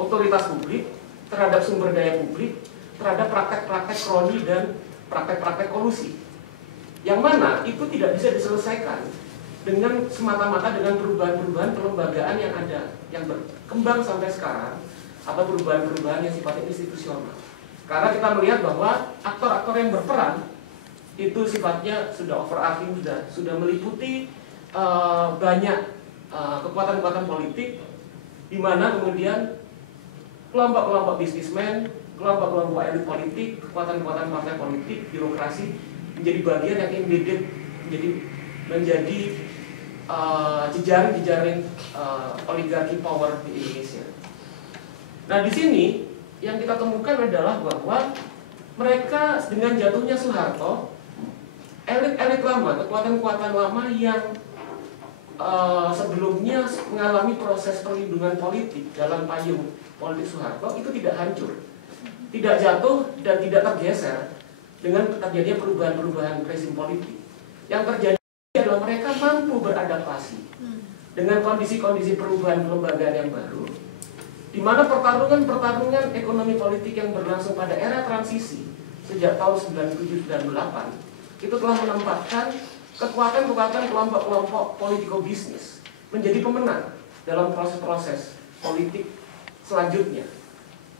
otoritas publik, terhadap sumber daya publik, terhadap praktek-praktek kroni dan praktek-praktek kolusi. Yang mana itu tidak bisa diselesaikan dengan semata-mata dengan perubahan-perubahan kelembagaan yang ada, yang berkembang sampai sekarang, atau perubahan-perubahan yang sifatnya institusional. Karena kita melihat bahwa aktor-aktor yang berperan itu sifatnya sudah overarching, sudah meliputi banyak kekuatan-kekuatan politik, di mana kemudian kelompok-kelompok bisnismen, kelompok-kelompok elit politik, kekuatan-kekuatan partai politik, birokrasi menjadi bagian yang embedded, menjadi jejaring-jejaring oligarki power di Indonesia. Nah, di sini yang kita temukan adalah bahwa mereka dengan jatuhnya Soeharto, elit-elit lama, kekuatan-kekuatan lama yang sebelumnya mengalami proses perlindungan politik dalam payung politik Soeharto itu tidak hancur, tidak jatuh dan tidak tergeser dengan terjadinya perubahan-perubahan rezim politik. Yang terjadi adalah mereka mampu beradaptasi dengan kondisi-kondisi perubahan kelembagaan yang baru, di mana pertarungan ekonomi politik yang berlangsung pada era transisi sejak tahun 97-98 itu telah menempatkan kekuatan-kekuatan kelompok-kelompok politiko bisnis menjadi pemenang dalam proses-proses politik selanjutnya.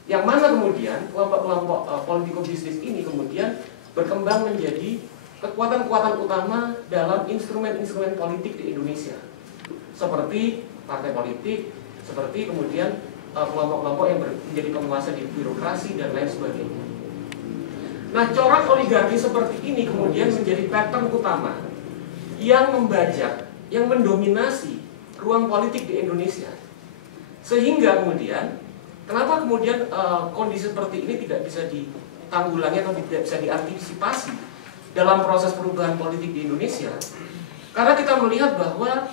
Yang mana kemudian kelompok-kelompok politiko bisnis ini kemudian berkembang menjadi kekuatan-kekuatan utama dalam instrumen-instrumen politik di Indonesia, seperti partai politik, seperti kemudian kelompok-kelompok yang menjadi penguasa di birokrasi dan lain sebagainya. Nah, corak oligarki seperti ini kemudian menjadi pattern utama yang membajak, yang mendominasi ruang politik di Indonesia. Sehingga kemudian, kenapa kemudian kondisi seperti ini tidak bisa ditanggulangi atau tidak bisa diantisipasi dalam proses perubahan politik di Indonesia? Karena kita melihat bahwa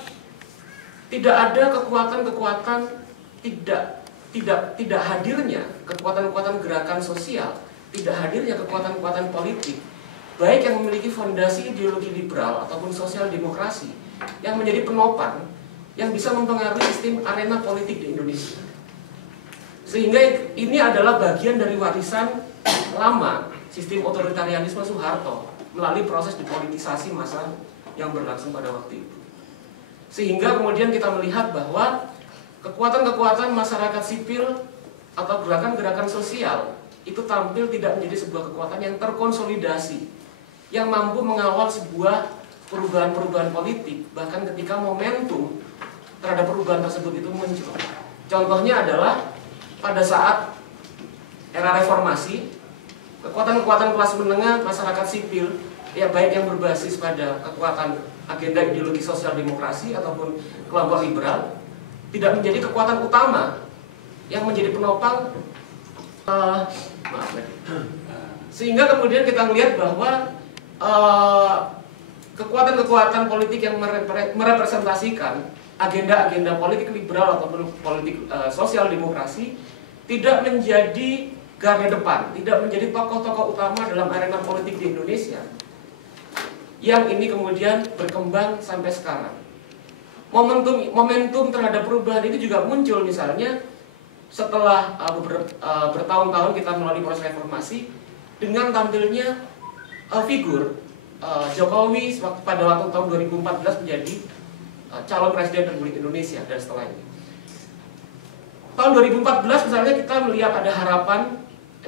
tidak ada kekuatan-kekuatan, tidak hadirnya kekuatan-kekuatan gerakan sosial, tidak hadirnya kekuatan-kekuatan politik, baik yang memiliki fondasi ideologi liberal ataupun sosial demokrasi, yang menjadi penopang, yang bisa mempengaruhi sistem arena politik di Indonesia. Sehingga ini adalah bagian dari warisan lama sistem otoritarianisme Soeharto melalui proses depolitisasi massa yang berlangsung pada waktu itu. Sehingga kemudian kita melihat bahwa kekuatan-kekuatan masyarakat sipil atau gerakan-gerakan sosial itu tampil tidak menjadi sebuah kekuatan yang terkonsolidasi, yang mampu mengawal sebuah perubahan-perubahan politik, bahkan ketika momentum terhadap perubahan tersebut itu muncul. Contohnya adalah pada saat era reformasi, kekuatan-kekuatan kelas menengah masyarakat sipil, ya baik yang berbasis pada kekuatan agenda ideologi sosial demokrasi ataupun kelompok liberal, tidak menjadi kekuatan utama yang menjadi penopang. Sehingga kemudian kita melihat bahwa kekuatan-kekuatan politik yang merepresentasikan agenda-agenda politik liberal ataupun politik sosial demokrasi tidak menjadi garda depan, tidak menjadi tokoh-tokoh utama dalam arena politik di Indonesia. Yang ini kemudian berkembang sampai sekarang. Momentum terhadap perubahan itu juga muncul misalnya setelah bertahun-tahun kita melalui proses reformasi dengan tampilnya figur Jokowi pada waktu tahun 2014 menjadi calon presiden Republik Indonesia dan setelah ini. Tahun 2014 misalnya kita melihat ada harapan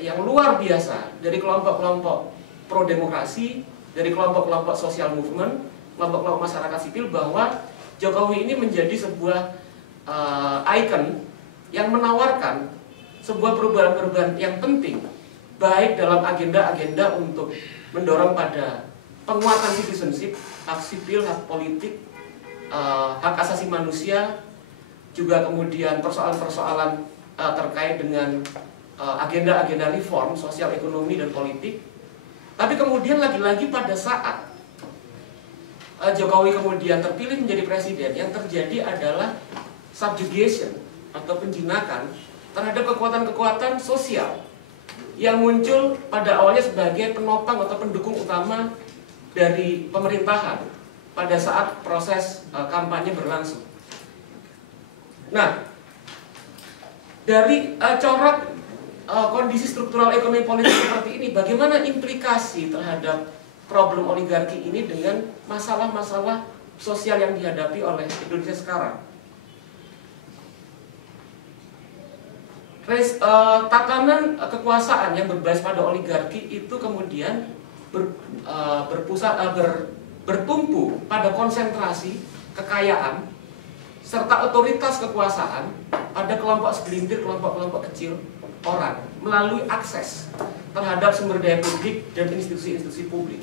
yang luar biasa dari kelompok-kelompok pro-demokrasi, dari kelompok-kelompok social movement, kelompok-kelompok masyarakat sipil bahwa Jokowi ini menjadi sebuah ikon yang menawarkan sebuah perubahan-perubahan yang penting, baik dalam agenda-agenda untuk mendorong pada penguatan citizenship, hak sipil, hak politik, hak asasi manusia, juga kemudian persoalan-persoalan terkait dengan agenda-agenda reform sosial, ekonomi, dan politik. Tapi kemudian lagi-lagi pada saat Jokowi kemudian terpilih menjadi presiden, yang terjadi adalah subjugation atau penjinakan terhadap kekuatan-kekuatan sosial yang muncul pada awalnya sebagai penopang atau pendukung utama dari pemerintahan pada saat proses kampanye berlangsung. Nah, dari corak kondisi struktural ekonomi politik seperti ini, bagaimana implikasi terhadap problem oligarki ini dengan masalah-masalah sosial yang dihadapi oleh Indonesia sekarang? Tatanan kekuasaan yang berbasis pada oligarki itu kemudian bertumpu pada konsentrasi kekayaan serta otoritas kekuasaan pada kelompok segelintir, kelompok-kelompok kecil orang melalui akses terhadap sumber daya publik dan institusi-institusi publik,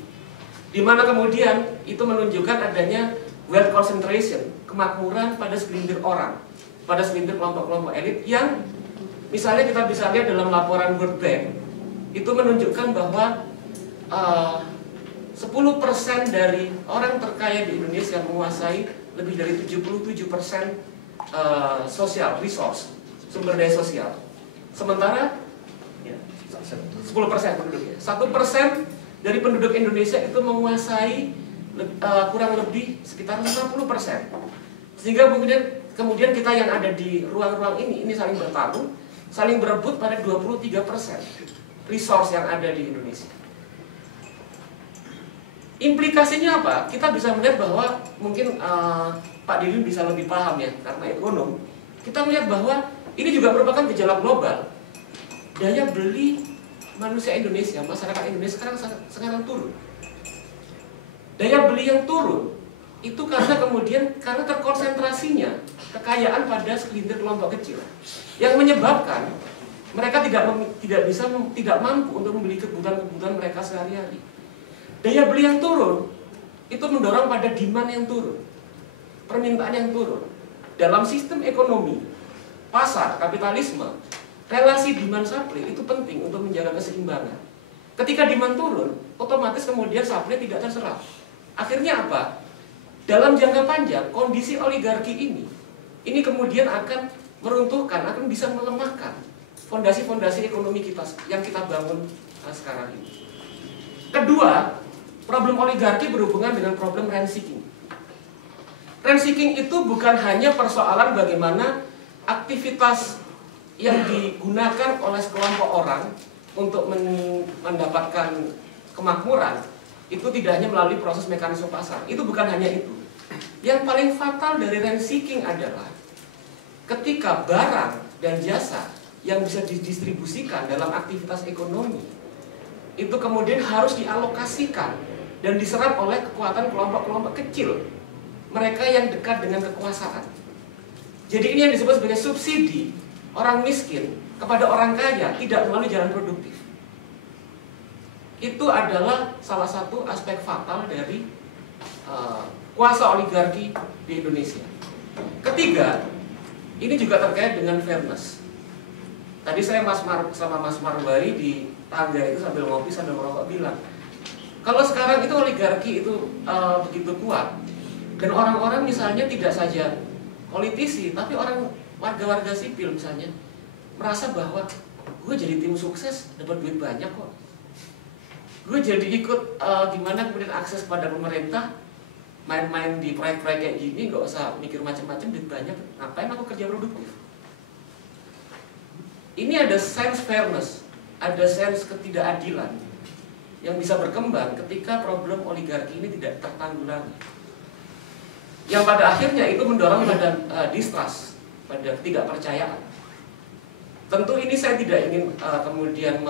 di mana kemudian itu menunjukkan adanya wealth concentration, kemakmuran pada segelintir orang, pada segelintir kelompok-kelompok elit yang misalnya kita bisa lihat dalam laporan World Bank itu menunjukkan bahwa 10% dari orang terkaya di Indonesia menguasai lebih dari 77% social resource, sumber daya sosial. Sementara 10% penduduknya, 1% dari penduduk Indonesia itu menguasai kurang lebih sekitar 50%. Sehingga kemudian kita yang ada di ruang-ruang ini saling bertarung, saling berebut pada 23% resource yang ada di Indonesia. Implikasinya apa? Kita bisa melihat bahwa mungkin Pak Didin bisa lebih paham ya, karena ekonom. Kita melihat bahwa ini juga merupakan gejala global. Daya beli manusia Indonesia, masyarakat Indonesia sekarang turun. Daya beli yang turun itu karena terkonsentrasinya kekayaan pada segelintir kelompok kecil, yang menyebabkan mereka tidak mampu untuk membeli kebutuhan mereka sehari-hari. Daya beli yang turun itu mendorong pada demand yang turun, permintaan yang turun. Dalam sistem ekonomi pasar kapitalisme, relasi demand supply itu penting untuk menjaga keseimbangan. Ketika demand turun, otomatis kemudian supply tidak terserap. Akhirnya apa? Dalam jangka panjang, kondisi oligarki ini kemudian akan meruntuhkan, akan bisa melemahkan fondasi-fondasi ekonomi kita yang kita bangun sekarang ini. Kedua, problem oligarki berhubungan dengan problem rent seeking. Rent seeking itu bukan hanya persoalan bagaimana aktivitas yang digunakan oleh sekelompok orang untuk mendapatkan kemakmuran itu tidak hanya melalui proses mekanisme pasar. Itu bukan hanya itu. Yang paling fatal dari rent seeking adalah ketika barang dan jasa yang bisa didistribusikan dalam aktivitas ekonomi itu kemudian harus dialokasikan dan diserap oleh kekuatan kelompok-kelompok kecil, mereka yang dekat dengan kekuasaan. Jadi ini yang disebut sebagai subsidi orang miskin kepada orang kaya tidak melalui jalan produktif. Itu adalah salah satu aspek fatal dari kuasa oligarki di Indonesia. Ketiga, ini juga terkait dengan fairness. Tadi saya sama Mas Marbari di tangga itu sambil ngopi sambil merokok bilang, kalau sekarang itu oligarki itu begitu kuat dan orang-orang misalnya tidak saja politisi tapi warga-warga sipil misalnya merasa bahwa gue jadi tim sukses dapat duit banyak kok, gue jadi ikut gimana kemudian akses pada pemerintah, main-main di proyek-proyek kayak gini, nggak usah mikir macam-macam, duit banyak, ngapain aku kerja produktif. ini ada sense fairness, ada sense ketidakadilan yang bisa berkembang ketika problem oligarki ini tidak tertanggulangi. Yang pada akhirnya itu mendorong pada distrust, pada ketidakpercayaan. Tentu ini saya tidak ingin kemudian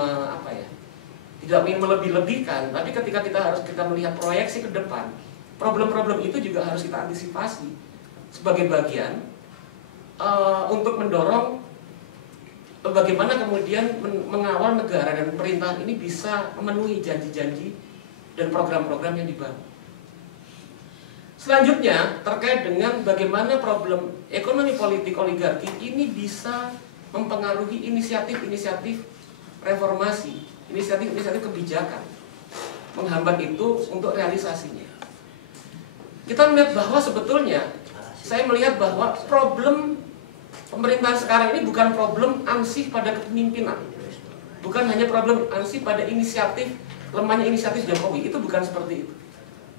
tidak ingin melebih-lebihkan, tapi ketika kita melihat proyeksi ke depan, problem-problem itu juga harus kita antisipasi sebagai bagian untuk mendorong bagaimana kemudian mengawal negara dan pemerintahan ini bisa memenuhi janji-janji dan program-program yang dibangun. Selanjutnya terkait dengan bagaimana problem ekonomi politik oligarki ini bisa mempengaruhi inisiatif-inisiatif reformasi, inisiatif-inisiatif kebijakan, menghambat itu untuk realisasinya. Kita melihat bahwa sebetulnya, saya melihat bahwa problem pemerintahan sekarang ini bukan problem ansih pada kepemimpinan, bukan hanya problem ansih pada inisiatif, lemahnya inisiatif Jokowi, itu bukan seperti itu.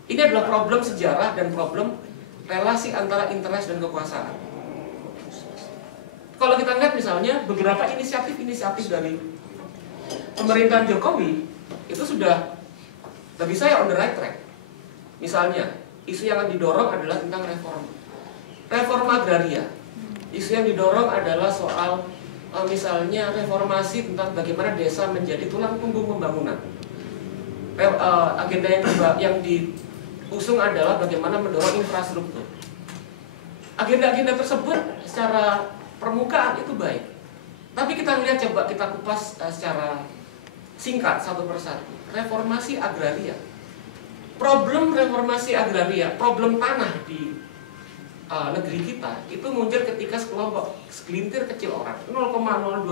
Ini adalah problem sejarah dan problem relasi antara interest dan kekuasaan. Kalau kita lihat misalnya beberapa inisiatif-inisiatif dari pemerintahan Jokowi itu sudah bagi saya on the right track. Misalnya, isu yang didorong adalah tentang reforma agraria. Isu yang didorong adalah soal misalnya reformasi tentang bagaimana desa menjadi tulang punggung pembangunan. Agenda yang diusung adalah bagaimana mendorong infrastruktur. Agenda-agenda tersebut secara permukaan itu baik. Tapi kita lihat, coba kita kupas secara singkat satu persatu. Reformasi agraria. Problem reformasi agraria, problem tanah di negeri kita itu muncul ketika segelintir kecil orang, 0,02%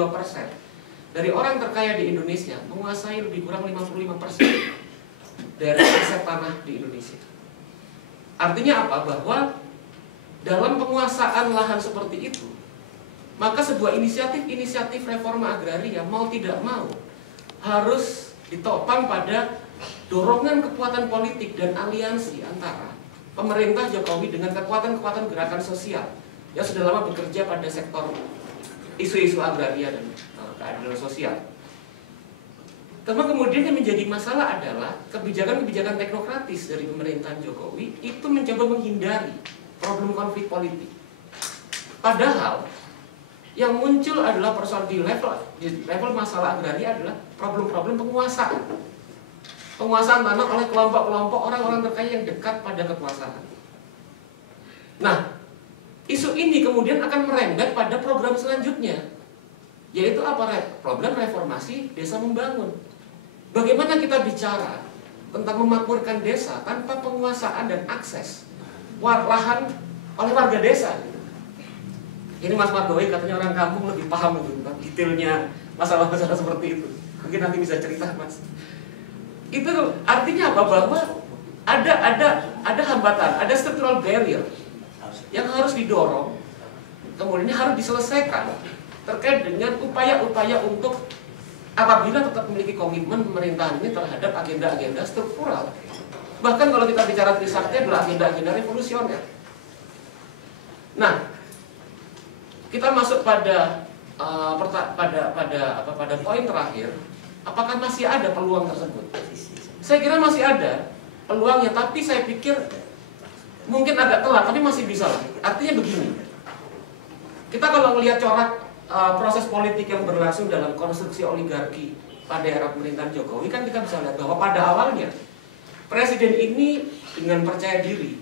dari orang terkaya di Indonesia menguasai lebih kurang 55% dari aset tanah di Indonesia. Artinya apa? Bahwa dalam penguasaan lahan seperti itu, maka sebuah inisiatif reforma agraria mau tidak mau harus ditopang pada dorongan kekuatan politik dan aliansi antara pemerintah Jokowi dengan kekuatan-kekuatan gerakan sosial yang sudah lama bekerja pada sektor isu-isu agraria dan keadilan sosial. Kemudian yang menjadi masalah adalah kebijakan-kebijakan teknokratis dari pemerintahan Jokowi itu mencoba menghindari problem konflik politik. Padahal yang muncul adalah persoalan di level masalah agraria adalah problem-problem penguasaan. Penguasaan tanah oleh kelompok-kelompok orang-orang terkaya yang dekat pada kekuasaan. Nah, isu ini kemudian akan merembet pada program selanjutnya, yaitu apa? Program reformasi desa membangun. Bagaimana kita bicara tentang memakmurkan desa tanpa penguasaan dan akses lahan oleh warga desa? Ini Mas Mardowi katanya orang kampung lebih paham tentang detailnya masalah-masalah seperti itu. Mungkin nanti bisa cerita, Mas. Itu artinya apa? Bahwa ada hambatan, ada structural barrier yang harus didorong, kemudian harus diselesaikan terkait dengan upaya-upaya untuk apabila tetap memiliki komitmen pemerintahan ini terhadap agenda-agenda struktural. Bahkan kalau kita bicara Trisakti adalah agenda-agenda revolusioner. Nah, kita masuk pada poin terakhir. Apakah masih ada peluang tersebut? Saya kira masih ada peluangnya, tapi saya pikir mungkin agak telat, tapi masih bisa lah. Artinya begini, kita kalau melihat corak proses politik yang berlangsung dalam konstruksi oligarki pada era pemerintahan Jokowi, kan kita bisa lihat bahwa pada awalnya Presiden ini dengan percaya diri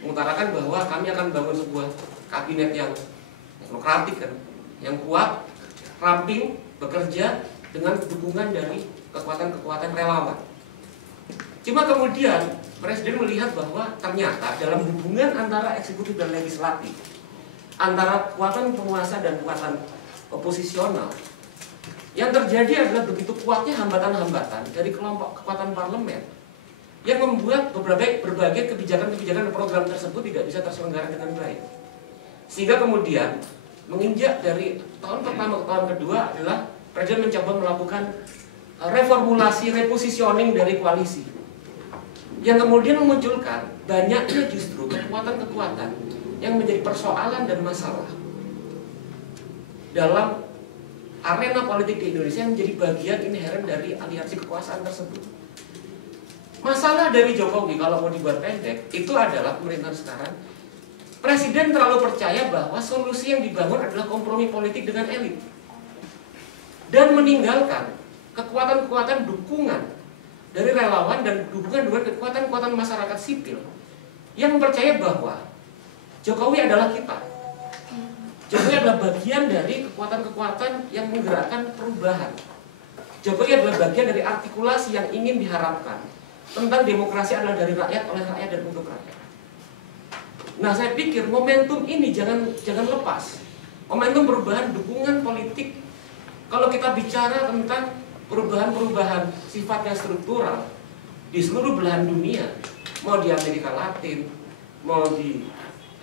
mengutarakan bahwa kami akan bangun sebuah kabinet yang demokratik, kan, yang kuat, ramping, bekerja dengan dukungan dari kekuatan-kekuatan relawan. Cuma kemudian Presiden melihat bahwa ternyata dalam hubungan antara eksekutif dan legislatif, antara kekuatan penguasa dan kekuatan oposisional, yang terjadi adalah begitu kuatnya hambatan-hambatan dari kelompok kekuatan parlemen yang membuat berbagai kebijakan-kebijakan dan program tersebut tidak bisa terselenggara dengan baik. Sehingga kemudian menginjak dari tahun pertama ke tahun kedua adalah Presiden mencoba melakukan reformulasi, repositioning dari koalisi, yang kemudian memunculkan banyaknya justru kekuatan-kekuatan yang menjadi persoalan dan masalah dalam arena politik di Indonesia menjadi bagian inheren dari aliansi kekuasaan tersebut. Masalah dari Jokowi kalau mau dibuat pendek itu adalah pemerintahan sekarang, presiden terlalu percaya bahwa solusi yang dibangun adalah kompromi politik dengan elit dan meninggalkan kekuatan-kekuatan dukungan dari relawan dan dukungan dengan kekuatan-kekuatan masyarakat sipil yang percaya bahwa Jokowi adalah kita. Jokowi adalah bagian dari kekuatan-kekuatan yang menggerakkan perubahan. Jokowi adalah bagian dari artikulasi yang ingin diharapkan tentang demokrasi adalah dari rakyat, oleh rakyat, dan untuk rakyat. Nah, saya pikir momentum ini jangan lepas. Momentum perubahan dukungan politik. Kalau kita bicara tentang perubahan-perubahan sifatnya struktural di seluruh belahan dunia, mau di Amerika Latin, mau di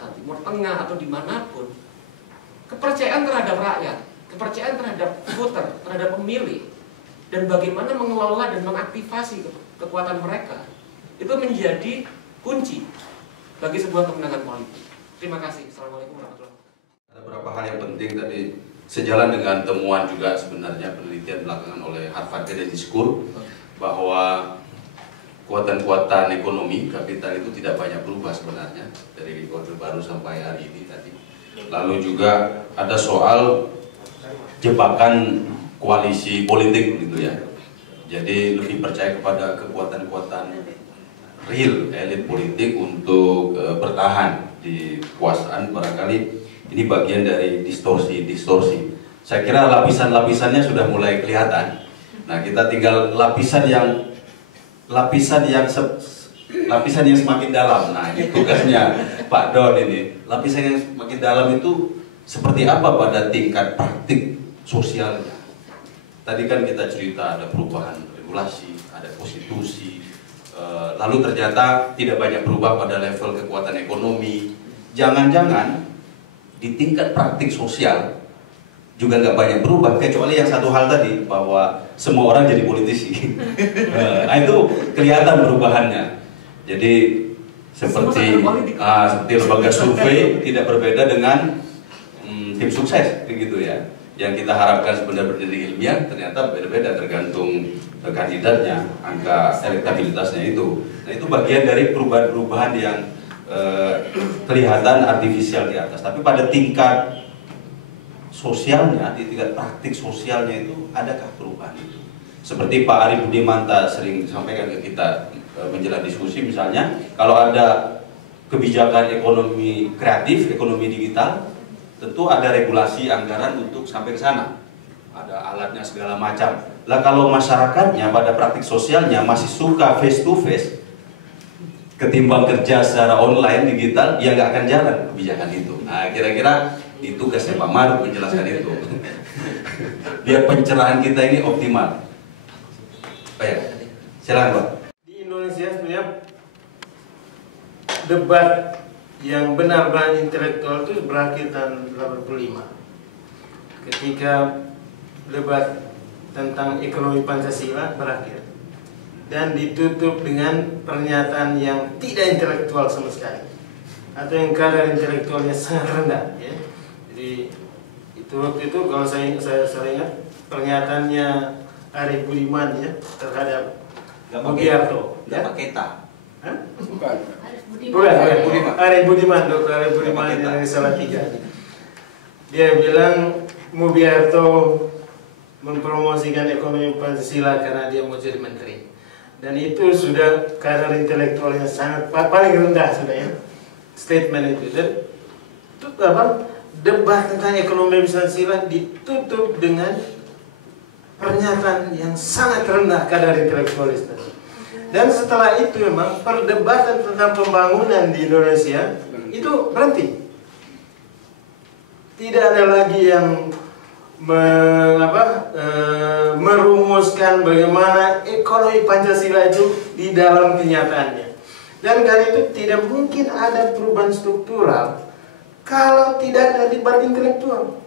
Timur Tengah atau dimanapun, kepercayaan terhadap rakyat, kepercayaan terhadap voter, terhadap pemilih, dan bagaimana mengelola dan mengaktifasi kekuatan mereka itu menjadi kunci bagi sebuah kemenangan politik. Terima kasih. Assalamualaikum warahmatullahi wabarakatuh. Ada beberapa hal yang penting tadi, sejalan dengan temuan juga sebenarnya penelitian belakangan oleh Harvard Kennedy School bahwa kekuatan-kekuatan ekonomi kapital itu tidak banyak berubah sebenarnya dari Orde Baru sampai hari ini tadi. Lalu juga ada soal jebakan koalisi politik gitu ya. Jadi lebih percaya kepada kekuatan-kekuatan real elit politik untuk bertahan di kekuasaan. Barangkali ini bagian dari distorsi. Saya kira lapisan-lapisannya sudah mulai kelihatan. Nah, kita tinggal lapisan yang semakin dalam. Nah, ini tugasnya Pak Don ini. Lapisan yang semakin dalam itu seperti apa pada tingkat praktik sosialnya. Tadi kan kita cerita ada perubahan regulasi, ada konstitusi, lalu ternyata tidak banyak berubah pada level kekuatan ekonomi. Jangan-jangan di tingkat praktik sosial juga nggak banyak berubah, kecuali yang satu hal tadi, bahwa semua orang jadi politisi. Nah, itu kelihatan perubahannya. Jadi seperti lembaga survei tidak berbeda dengan tim sukses, begitu ya. Yang kita harapkan sebenarnya berdiri ilmiah ternyata berbeda tergantung kandidatnya, angka elektabilitasnya itu. Nah, itu bagian dari perubahan-perubahan yang kelihatan artifisial di atas. Tapi pada tingkat sosialnya, di tingkat praktik sosialnya itu adakah perubahan itu? Seperti Pak Ari Budimanta sering sampaikan ke kita menjelang diskusi, misalnya kalau ada kebijakan ekonomi kreatif, ekonomi digital, tentu ada regulasi anggaran untuk sampai ke sana, ada alatnya segala macam. Lah kalau masyarakatnya pada praktik sosialnya masih suka face to face, ketimbang kerja secara online digital, ya nggak akan jalan kebijakan itu. Nah, kira-kira itu tugasnya Pak Maruf menjelaskan itu. Biar pencerahan kita ini optimal. Baik, silakan Pak. Di Indonesia sebenarnya debat yang benar-benar intelektual itu berakhir tahun 85 ketika debat tentang ekonomi Pancasila berakhir dan ditutup dengan pernyataan yang tidak intelektual sama sekali atau yang kadar intelektualnya sangat rendah ya. Jadi itu waktu itu kalau saya ingat pernyataannya Ari Budiman ya terhadap Budiarto ya. Paketa. Bukan. Ari Budiman, Dr. Ari Budiman dari Salatiga. Dia bilang Mubiarto mempromosikan ekonomi Pancasila karena dia mau jadi menteri. Dan itu sudah kadar intelektualnya sangat paling rendah sudah ya. Statement itu. Dan debat tentang ekonomi Pancasila ditutup dengan pernyataan yang sangat rendah kadar intelektualis tadi. Dan setelah itu memang perdebatan tentang pembangunan di Indonesia itu berhenti. Tidak ada lagi yang merumuskan bagaimana ekonomi Pancasila itu di dalam kenyataannya. Dan karena itu tidak mungkin ada perubahan struktural kalau tidak ada debat intelektual.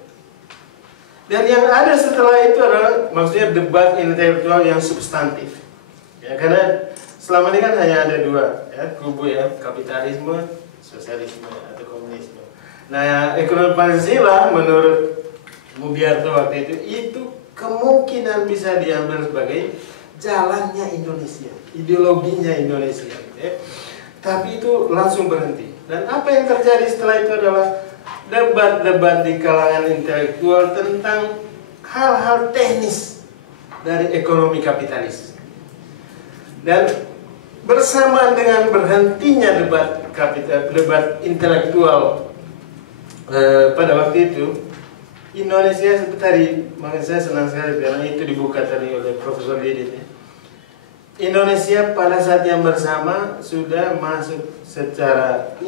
Dan yang ada setelah itu adalah maksudnya debat intelektual yang substantif. Ya, karena selama ini kan hanya ada dua ya, kubu ya, kapitalisme, sosialisme atau komunisme. Nah, ekonomi Pancasila menurut Sugiarto waktu itu kemungkinan bisa diambil sebagai jalannya Indonesia, ideologinya Indonesia, ya. Tapi itu langsung berhenti. Dan apa yang terjadi setelah itu adalah debat-debat di kalangan intelektual tentang hal-hal teknis dari ekonomi kapitalis. Dan bersamaan dengan berhentinya debat intelektual pada waktu itu, Indonesia seperti tadi, makanya saya senang sekali karena itu dibuka tadi oleh Profesor Didit. Indonesia pada saat yang bersama sudah masuk secara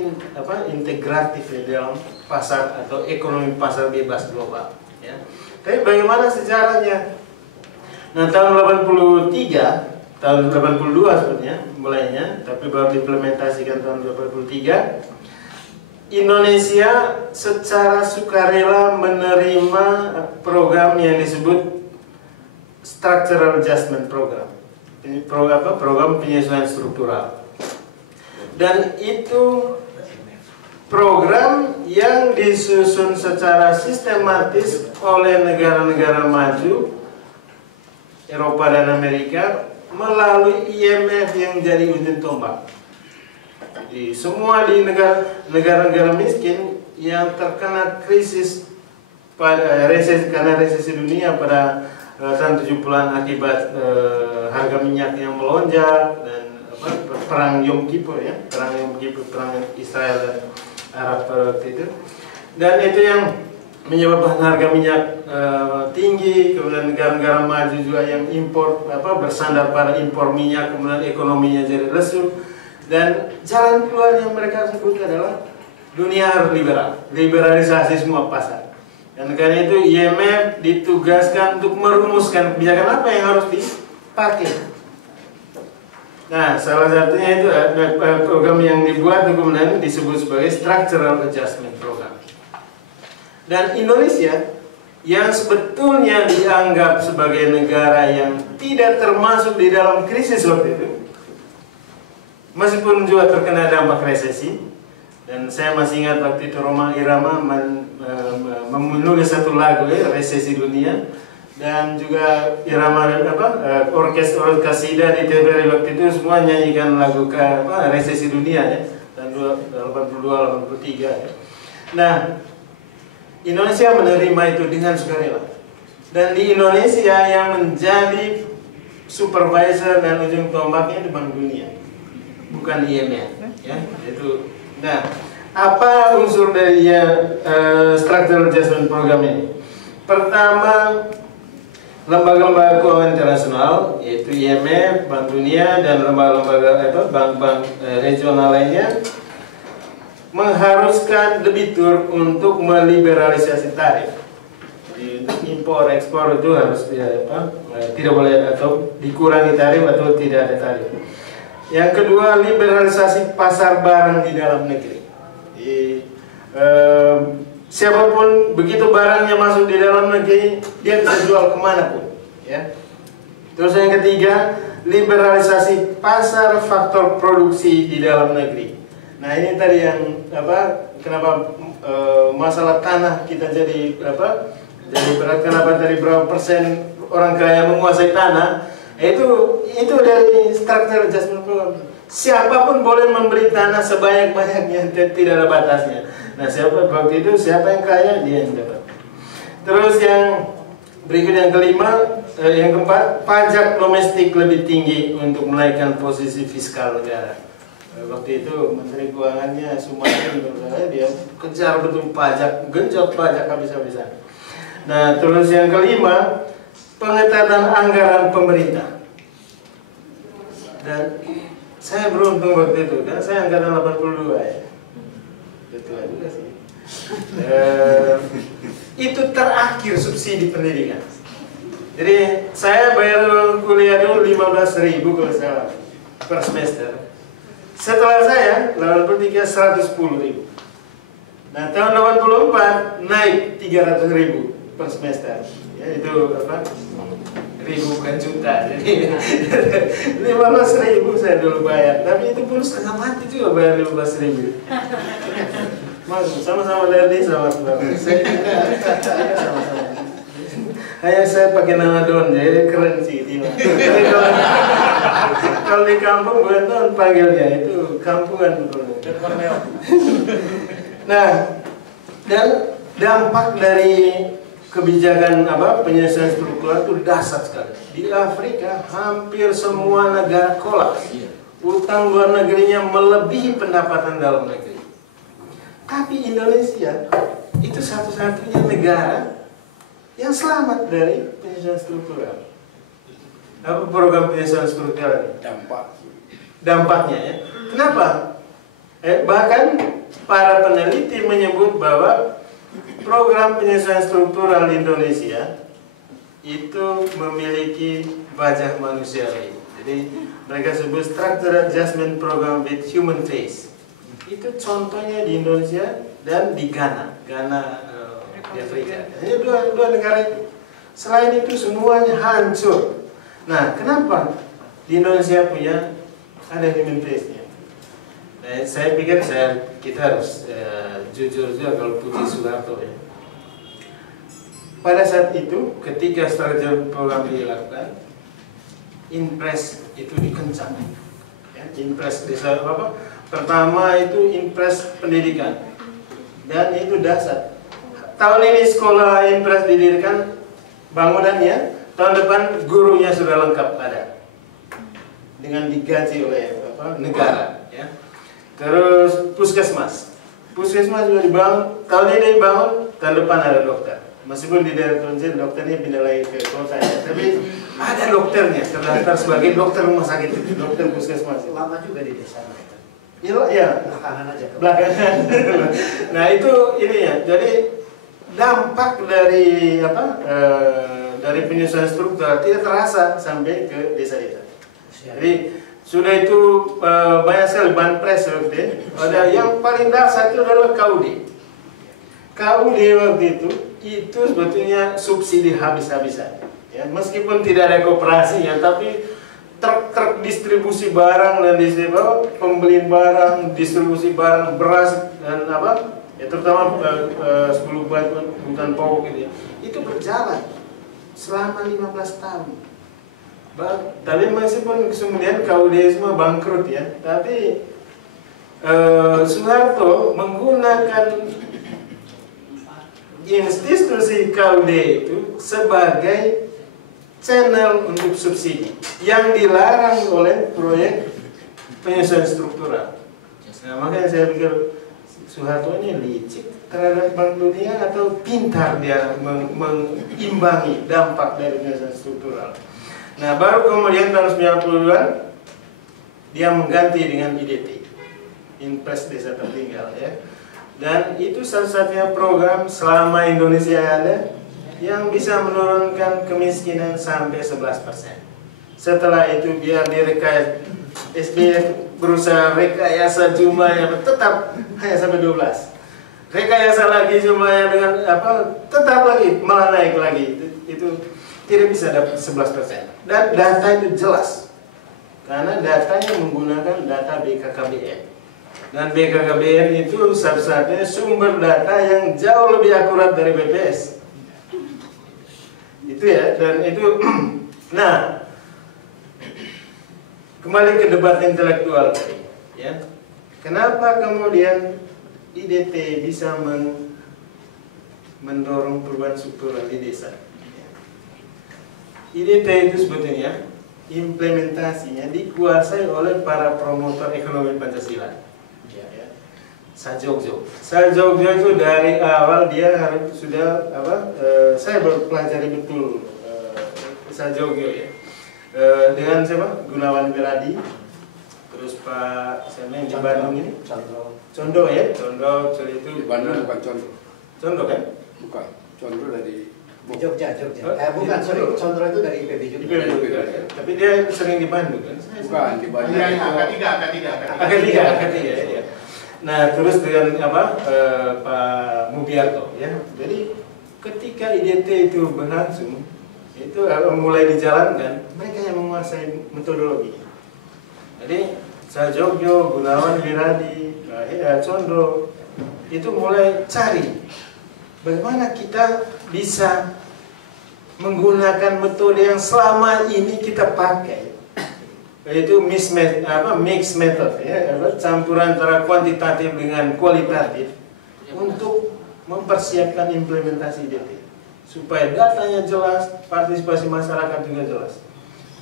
integratif di dalam pasar atau ekonomi pasar bebas global. Ya. Tapi bagaimana sejarahnya? Nah, tahun 82 sebetulnya mulainya, tapi baru diimplementasikan tahun 83. Indonesia secara sukarela menerima program yang disebut Structural Adjustment Program. Ini program penyesuaian struktural. Dan itu program yang disusun secara sistematis oleh negara-negara maju Eropa dan Amerika melalui IMF yang jadi ujung tombak. Jadi semua di negara-negara miskin yang terkena krisis pada resesi dunia pada tahun 70-an akibat harga minyak yang melonjak dan perang Yom Kippur, ya, perang Israel dan Arab pada waktu itu. Dan itu yang menyebabkan harga minyak tinggi, kemudian negara-negara maju juga yang impor bersandar pada impor minyak, kemudian ekonominya jadi lesu. Dan jalan keluar yang mereka sebut adalah dunia harus liberal, liberalisasi semua pasar. Dan karena itu IMF ditugaskan untuk merumuskan kebijakan apa yang harus dipakai. Nah, salah satunya itu program yang dibuat kemudian disebut sebagai Structural Adjustment Program. Dan Indonesia yang sebetulnya dianggap sebagai negara yang tidak termasuk di dalam krisis waktu itu, meskipun juga terkena dampak resesi. Dan saya masih ingat waktu itu Roma Irama menulis satu lagu, ya, Resesi Dunia. Dan juga Irama orkestra kasida di TVRI waktu itu semua nyanyikan lagu Resesi Dunia, ya, tahun 82-83, ya. Nah, Indonesia menerima itu dengan sukarela. Dan di Indonesia yang menjadi supervisor dan ujung tombaknya di Bank Dunia, bukan IMF, ya. Itu. Nah, apa unsur dari Structural Adjustment Program ini? Pertama, lembaga-lembaga keuangan internasional, yaitu IMF, Bank Dunia, dan lembaga-lembaga bank-bank regional lainnya mengharuskan debitur untuk meliberalisasi tarif. Jadi untuk impor ekspor itu harus tidak boleh atau dikurangi tarif atau tidak ada tarif. Yang kedua, liberalisasi pasar barang di dalam negeri. Siapapun begitu barangnya masuk di dalam negeri, dia bisa jual kemanapun, ya. Terus yang ketiga, liberalisasi pasar faktor produksi di dalam negeri. Nah, ini tadi yang kenapa masalah tanah kita jadi berat, kenapa dari berapa persen orang kaya menguasai tanah? Itu dari Structural Adjustment Program. Siapapun boleh membeli tanah sebanyak-banyaknya, tidak ada batasnya. Nah, waktu itu siapa yang kaya, dia yang dapat. Terus yang berikut yang kelima, yang keempat, pajak domestik lebih tinggi untuk menaikkan posisi fiskal negara. Waktu itu Menteri Keuangannya Sumardi, menurut saya dia kejar betul pajak, genjot pajak habis-habisan. Nah, terus yang kelima, pengetatan anggaran pemerintah. Dan saya beruntung waktu itu, kan saya angkatan 82, ya. Betul juga sih. Itu terakhir subsidi pendidikan. Jadi saya bayar kuliah dulu 15.000 kalau salah per semester. Setelah saya 83 110.000. Nah, tahun 84 naik 300.000 per semester. Ya, itu ribu bukan juta. Jadi 15.000 saya dulu bayar, tapi itu pun setengah mati juga bayar 15.000. Mas, sama-sama dari sama-sama. Sama-sama. Hanya saya pakai nama Don, jadi keren sih Dima. Kalau di kampung bukan Don panggilnya, itu kampungan betul. Nah, dan dampak dari kebijakan penyelesaian struktural itu dahsyat sekali. Di Afrika hampir semua negara kolaps. Utang luar negerinya melebihi pendapatan dalam negeri. Tapi Indonesia itu satu-satunya negara yang selamat dari penyelesaian struktural. Apa program penyelesaian struktural? Dampaknya ya. Kenapa? Bahkan para peneliti menyebut bahwa program penyelesaian struktural di Indonesia itu memiliki wajah manusiawi. Jadi mereka sebut structural adjustment program with human face. Itu contohnya di Indonesia dan di Ghana di Afrika. Hanya dua negara itu. Selain itu semuanya hancur. Nah, kenapa di Indonesia punya ada human face-nya? Nah, saya pikir kita harus jujur juga kalau puji Soeharto ya. Pada saat itu, ketika strategi program dilakukan, impres itu dikencang. Ya, impres desa pertama itu impres pendidikan, dan itu dasar. Tahun ini sekolah impres didirikan bangunannya, tahun depan gurunya sudah lengkap ada, dengan digaji oleh negara. Ya. Terus puskesmas juga dibangun, tahun ini dibangun, tahun depan ada dokter. Meskipun di daerah terpencil dokternya pindah lagi ke kota ya, tapi ada dokternya, terdaftar sebagai dokter rumah sakit, dokter puskesmas. Lama juga di desa mereka. Iya, Belakangan aja. Belakangan. Nah itu ini ya, jadi dampak dari dari penyusunan struktural tidak terasa sampai ke desa-desa. Jadi sudah itu banyak sekali banpres waktu itu. Ada yang paling dasar itu adalah KUD. KUD waktu itu sebetulnya subsidi habis-habisan. Ya, meskipun tidak ada kooperasinya, tapi truk distribusi barang dan pembelian barang, distribusi barang beras dan ya terutama 10 kebutuhan pokok gitu ya, itu berjalan selama 15 tahun. Tapi meskipun kemudian KUD semua bangkrut ya, tapi Soeharto menggunakan institusi KUD itu sebagai channel untuk subsidi yang dilarang oleh proyek penyelesaian struktural. Nah, makanya saya pikir Soeharto ini licik terhadap Bank Dunia atau pintar dia mengimbangi dampak dari penyelesaian struktural. Nah, baru kemudian tahun 90-an dia mengganti dengan IDT, Impres Desa Tertinggal ya. Dan itu satu-satunya program selama Indonesia ada yang bisa menurunkan kemiskinan sampai 11%. Setelah itu biar direkayasa, SBY berusaha rekayasa jumlahnya tetap hanya sampai 12. Rekayasa lagi jumlahnya dengan tetap lagi malah naik lagi. Itu tidak bisa dapat 11%. Dan data itu jelas. Karena datanya menggunakan data BKKBN. Dan BKKBN itu satu-satunya sumber data yang jauh lebih akurat dari BPS. Itu ya, dan itu nah kembali ke debat intelektual tadi ya. Kenapa kemudian IDT bisa mendorong perubahan struktural di desa? IDT itu sebetulnya implementasinya dikuasai oleh para promotor ekonomi Pancasila. Sajogjo itu dari awal dia harus sudah saya baru pelajari betul Sajogjo ya, dengan siapa? Gunawan Wiradi, terus Pak siapa yang di Bandung ini? Condo ya, Condo itu di Bandung bukan Condo. Condo kan? Bukan, Condo dari Jogja. Bukan, sorry, Condro itu dari IPB juga. Ya. Tapi dia sering di Bandung kan? Bukan, di Bandung. AK3 ya. Nah, terus dengan Pak Mubiarto ya. Jadi ketika IDT itu berlangsung, itu mulai dijalankan, mereka yang menguasai metodologi. Jadi Sajogjo, Gunawan Wiradi, Condo itu mulai cari bagaimana kita bisa menggunakan metode yang selama ini kita pakai, yaitu mix method, ya, campuran antara kuantitatif dengan kualitatif untuk mempersiapkan implementasi IDT supaya datanya jelas, partisipasi masyarakat juga jelas.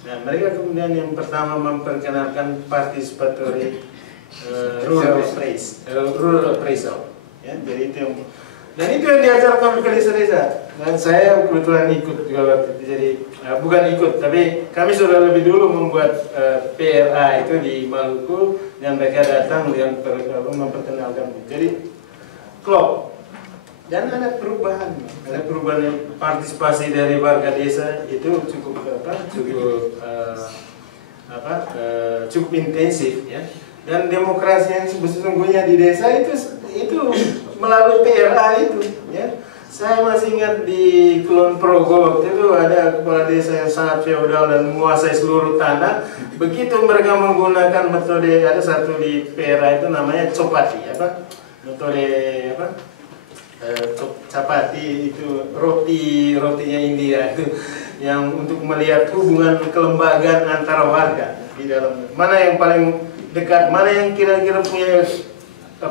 Nah, mereka kemudian yang pertama memperkenalkan participatory rural appraisal, ya, jadi itu yang, dan itu yang diajarkan ke desa-desa. Dan saya kebetulan ikut juga waktu itu, jadi bukan ikut, tapi kami sudah lebih dulu membuat PRA itu di Maluku, dan mereka datang yang memperkenalkan. Jadi klop, dan ada perubahan partisipasi dari warga desa itu cukup intensif, ya. Dan demokrasi yang sesungguhnya di desa itu melalui PRA itu, ya. Saya masih ingat di Kulon Progo waktu itu ada kepala desa yang sangat feodal dan menguasai seluruh tanah. Begitu mereka menggunakan metode, ada satu di PRA itu namanya copati, metode capati, itu rotinya India itu, yang untuk melihat hubungan kelembagaan antara warga di dalam, mana yang paling dekat, mana yang kira-kira punya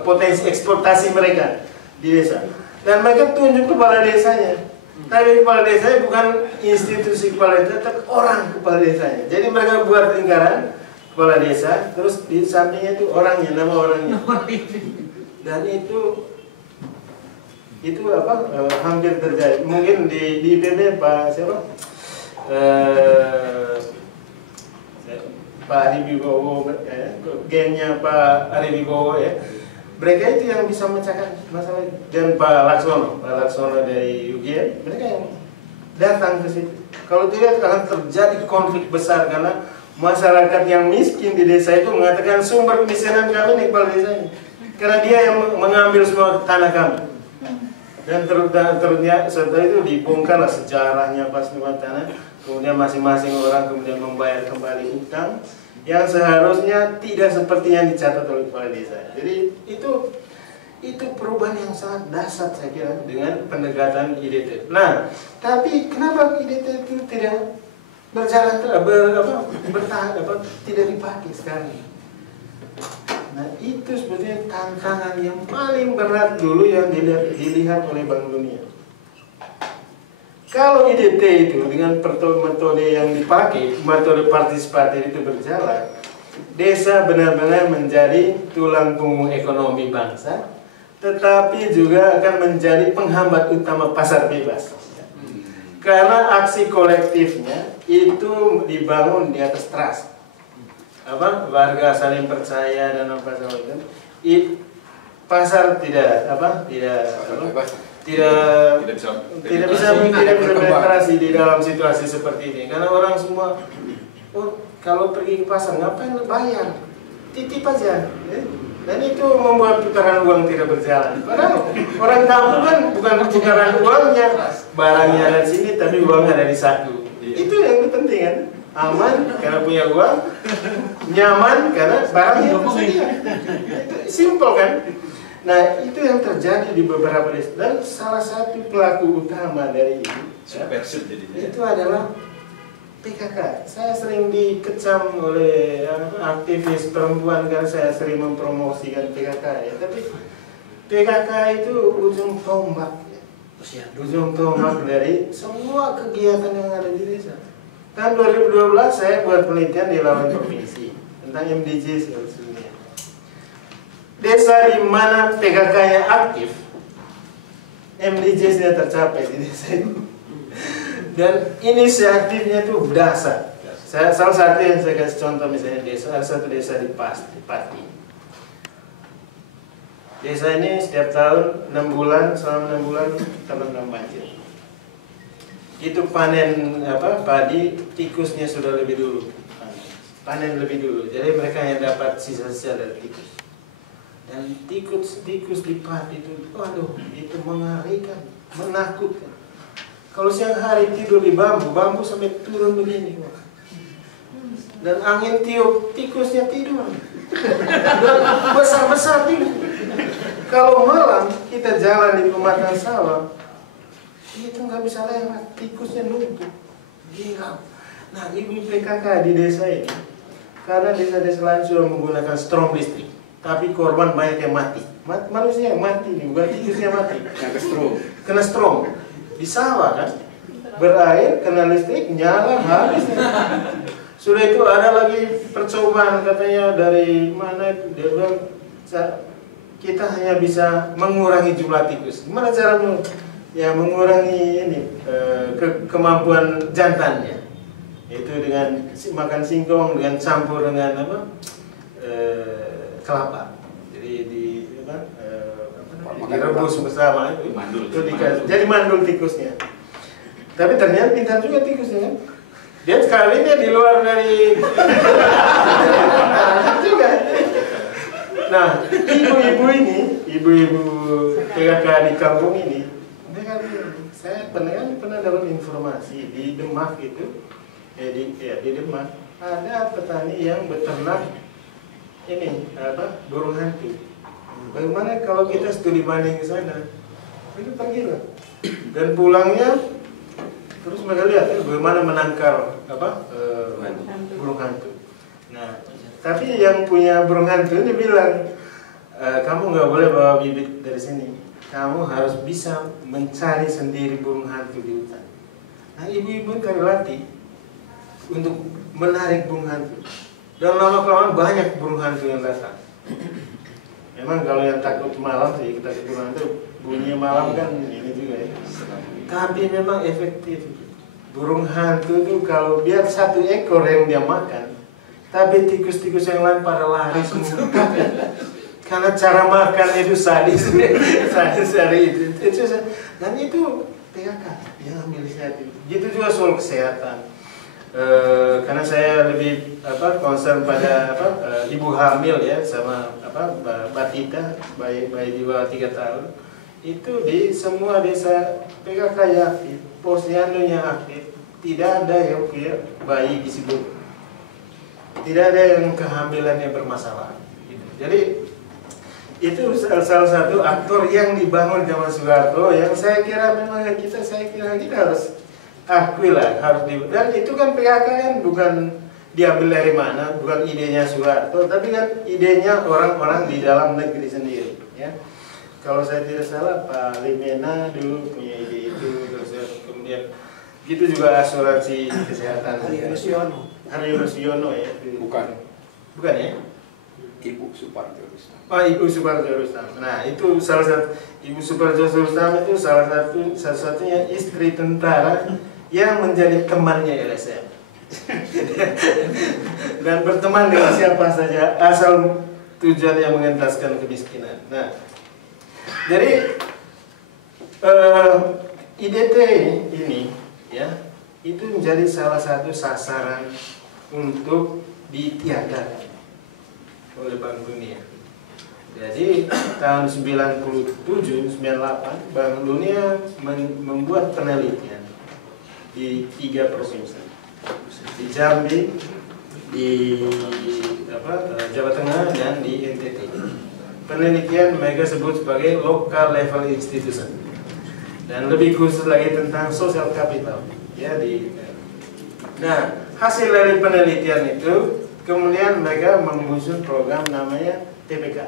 potensi eksploitasi mereka di desa. Dan mereka tunjuk kepala desanya. Tapi kepala desanya bukan institusi kepala desa, tapi orang kepala desanya. Jadi mereka buat lingkaran kepala desa, terus di sampingnya itu orangnya, nama orangnya. Dan itu hampir terjadi. Mungkin di IPB Pak siapa? Pak Ari Wibowo, gengnya Pak Ari Wibowo, ya. Mereka itu yang bisa memecahkan masalah. Dan Pak Laksono dari UGM, mereka yang datang ke situ. Kalau tidak akan terjadi konflik besar, karena masyarakat yang miskin di desa itu mengatakan sumber kemiskinan kami nih kepala desanya, karena dia yang mengambil semua tanah kami. Dan ternyata setelah itu dibongkarlah sejarahnya pas lewat tanah. Kemudian masing-masing orang kemudian membayar kembali hutang yang seharusnya tidak seperti yang dicatat oleh kepala desa. Jadi itu perubahan yang sangat dasar saya kira dengan pendekatan IDT. Nah, tapi kenapa IDT itu tidak berjalan tidak dipakai sekarang? Nah, itu sebetulnya tantangan yang paling berat dulu yang dilihat oleh Bank Dunia. Kalau IDT itu dengan metode yang dipakai, metode partisipatif itu berjalan, desa benar-benar menjadi tulang punggung ekonomi bangsa, tetapi juga akan menjadi penghambat utama pasar bebas. Karena aksi kolektifnya itu dibangun di atas trust. Warga saling percaya dan apa saja. Pasar tidak bisa penetrasi di dalam situasi seperti ini, karena orang semua kalau pergi ke pasar ngapain bayar, titip aja, ya? Dan itu membuat putaran uang tidak berjalan. Padahal orang kampung kan bukan putaran uangnya, barangnya ada di sini tapi uangnya ada di satu. Itu yang penting kan, aman karena punya uang, nyaman karena barangnya tersedia. Itu simple kan. Nah, itu yang terjadi di beberapa desa, dan salah satu pelaku utama dari ini itu adalah PKK. Saya sering dikecam oleh aktivis perempuan karena saya sering mempromosikan PKK, ya. Tapi PKK itu ujung tombak, ya. Ujung tombak dari semua kegiatan yang ada di desa. Tahun 2012 saya buat penelitian di lawan provinsi tentang MDGs sebenarnya. Desa di mana PKK-nya aktif, MDGs-nya tercapai di desa itu. Dan inisiatifnya itu dasar. Salah satu yang saya kasih contoh misalnya ada satu desa di Pati. Desa ini setiap tahun 6 bulan, selama 6 bulan terendam banjir. Itu panen padi, tikusnya sudah lebih dulu. Panen lebih dulu. Jadi mereka yang dapat sisa-sisa dari tikus. Dan tikus di Pati itu, waduh, itu mengerikan, menakutkan. Kalau siang hari tidur di bambu sampai turun begini. Dan angin tiup, tikusnya tidur. Dan besar-besar tikus. Kalau malam kita jalan di pematang sawah, itu nggak bisa lewat, tikusnya numpuk. Gila. Nah, ibu PKK di desa ini, karena desa-desa lain sudah menggunakan strom listrik, tapi korban banyak yang mati. Manusia yang mati, bukan tikusnya mati. Kena strom. Di sawah kan, berair, kena listrik, nyala, habis. Sudah itu ada lagi percobaan katanya dari mana, dia bilang kita hanya bisa mengurangi jumlah tikus. Gimana cara mengurangi ini kemampuan jantannya? Itu dengan makan singkong dengan campur dengan kelapa. Jadi direbus bersama itu jadi mandul tikusnya. Tapi ternyata pintar juga tikusnya kan. Dia sekalinya di luar dari juga. Nah, ibu-ibu PKK di kampung ini, saya pernah dapat informasi di Demak itu. Di Demak ada petani yang beternak burung hantu. Bagaimana kalau kita studi banding ke sana? Itu tergila. Dan pulangnya terus mereka lihat bagaimana menangkal burung hantu. Nah, tapi yang punya burung hantu ini bilang, kamu nggak boleh bawa bibit dari sini. Kamu harus bisa mencari sendiri burung hantu di hutan. Nah, ibu-ibu kami latih untuk menarik burung hantu. Dan lama-kelamaan banyak burung hantu yang datang. Memang kalau yang takut malam sih, kita takut burung hantu, bunyi malam kan ini juga ya. Tapi memang efektif. Burung hantu itu kalau biar satu ekor yang dia makan, tapi tikus-tikus yang lain pada lari semua. Karena cara makan itu sadis dari itu. Dan itu PKK yang ambil inisiatif. Gitu juga soal kesehatan. Karena saya lebih concern pada ibu hamil ya, sama batita bayi di bawah 3 tahun itu di semua desa PKK ya aktif, posyandunya aktif, tidak ada yang punya bayi gizi buruk, tidak ada yang kehamilannya bermasalah. Jadi itu salah satu aktor yang dibangun zaman Soeharto yang saya kira kita harus akui lah, dan itu kan PKK kan bukan diambil dari mana, bukan idenya Soeharto, tapi kan idenya orang-orang di dalam negeri sendiri ya. Kalau saya tidak salah Pak Limena dulu punya ide itu, terus kemudian gitu juga asuransi kesehatan Haryono Siono ya. Bukan ya? Ibu Suparjo Rustam. Oh, Ibu Suparjo Rustam. Nah, itu salah satu Ibu Suparjo Rustam itu satu-satunya istri tentara yang menjadi temannya LSM. Dan berteman dengan siapa saja asal tujuan yang mengentaskan kemiskinan. Nah, jadi IDT ini ya, itu menjadi salah satu sasaran untuk ditiadakan oleh Bank Dunia. Jadi tahun 97-98 Bank Dunia membuat penelitian di 3 provinsi, di Jambi, di Jawa Tengah, dan di NTT. Penelitian mereka sebut sebagai local level institution, dan lebih khusus lagi tentang social capital ya Nah, hasil dari penelitian itu kemudian mereka mengusung program namanya TPK,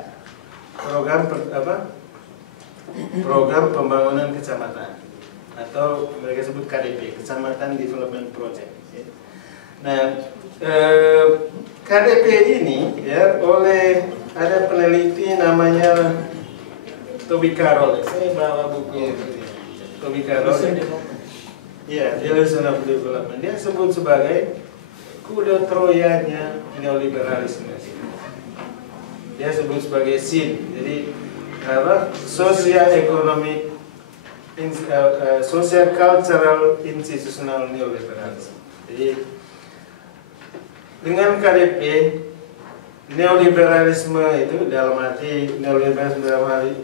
program pembangunan kecamatan, atau mereka sebut KDP, Kecamatan Development Project. Nah, KDP ini ya oleh ada peneliti namanya Toby Carroll. Saya bawa buku Toby Carroll. Ya, Illusion of Development. Dia sebut sebagai kuda Troyanya neoliberalisme. Dia sebut sebagai SEED. Jadi social economic, social cultural institutional neoliberalism. Jadi dengan KDP neoliberalisme itu dalam arti neoliberalisme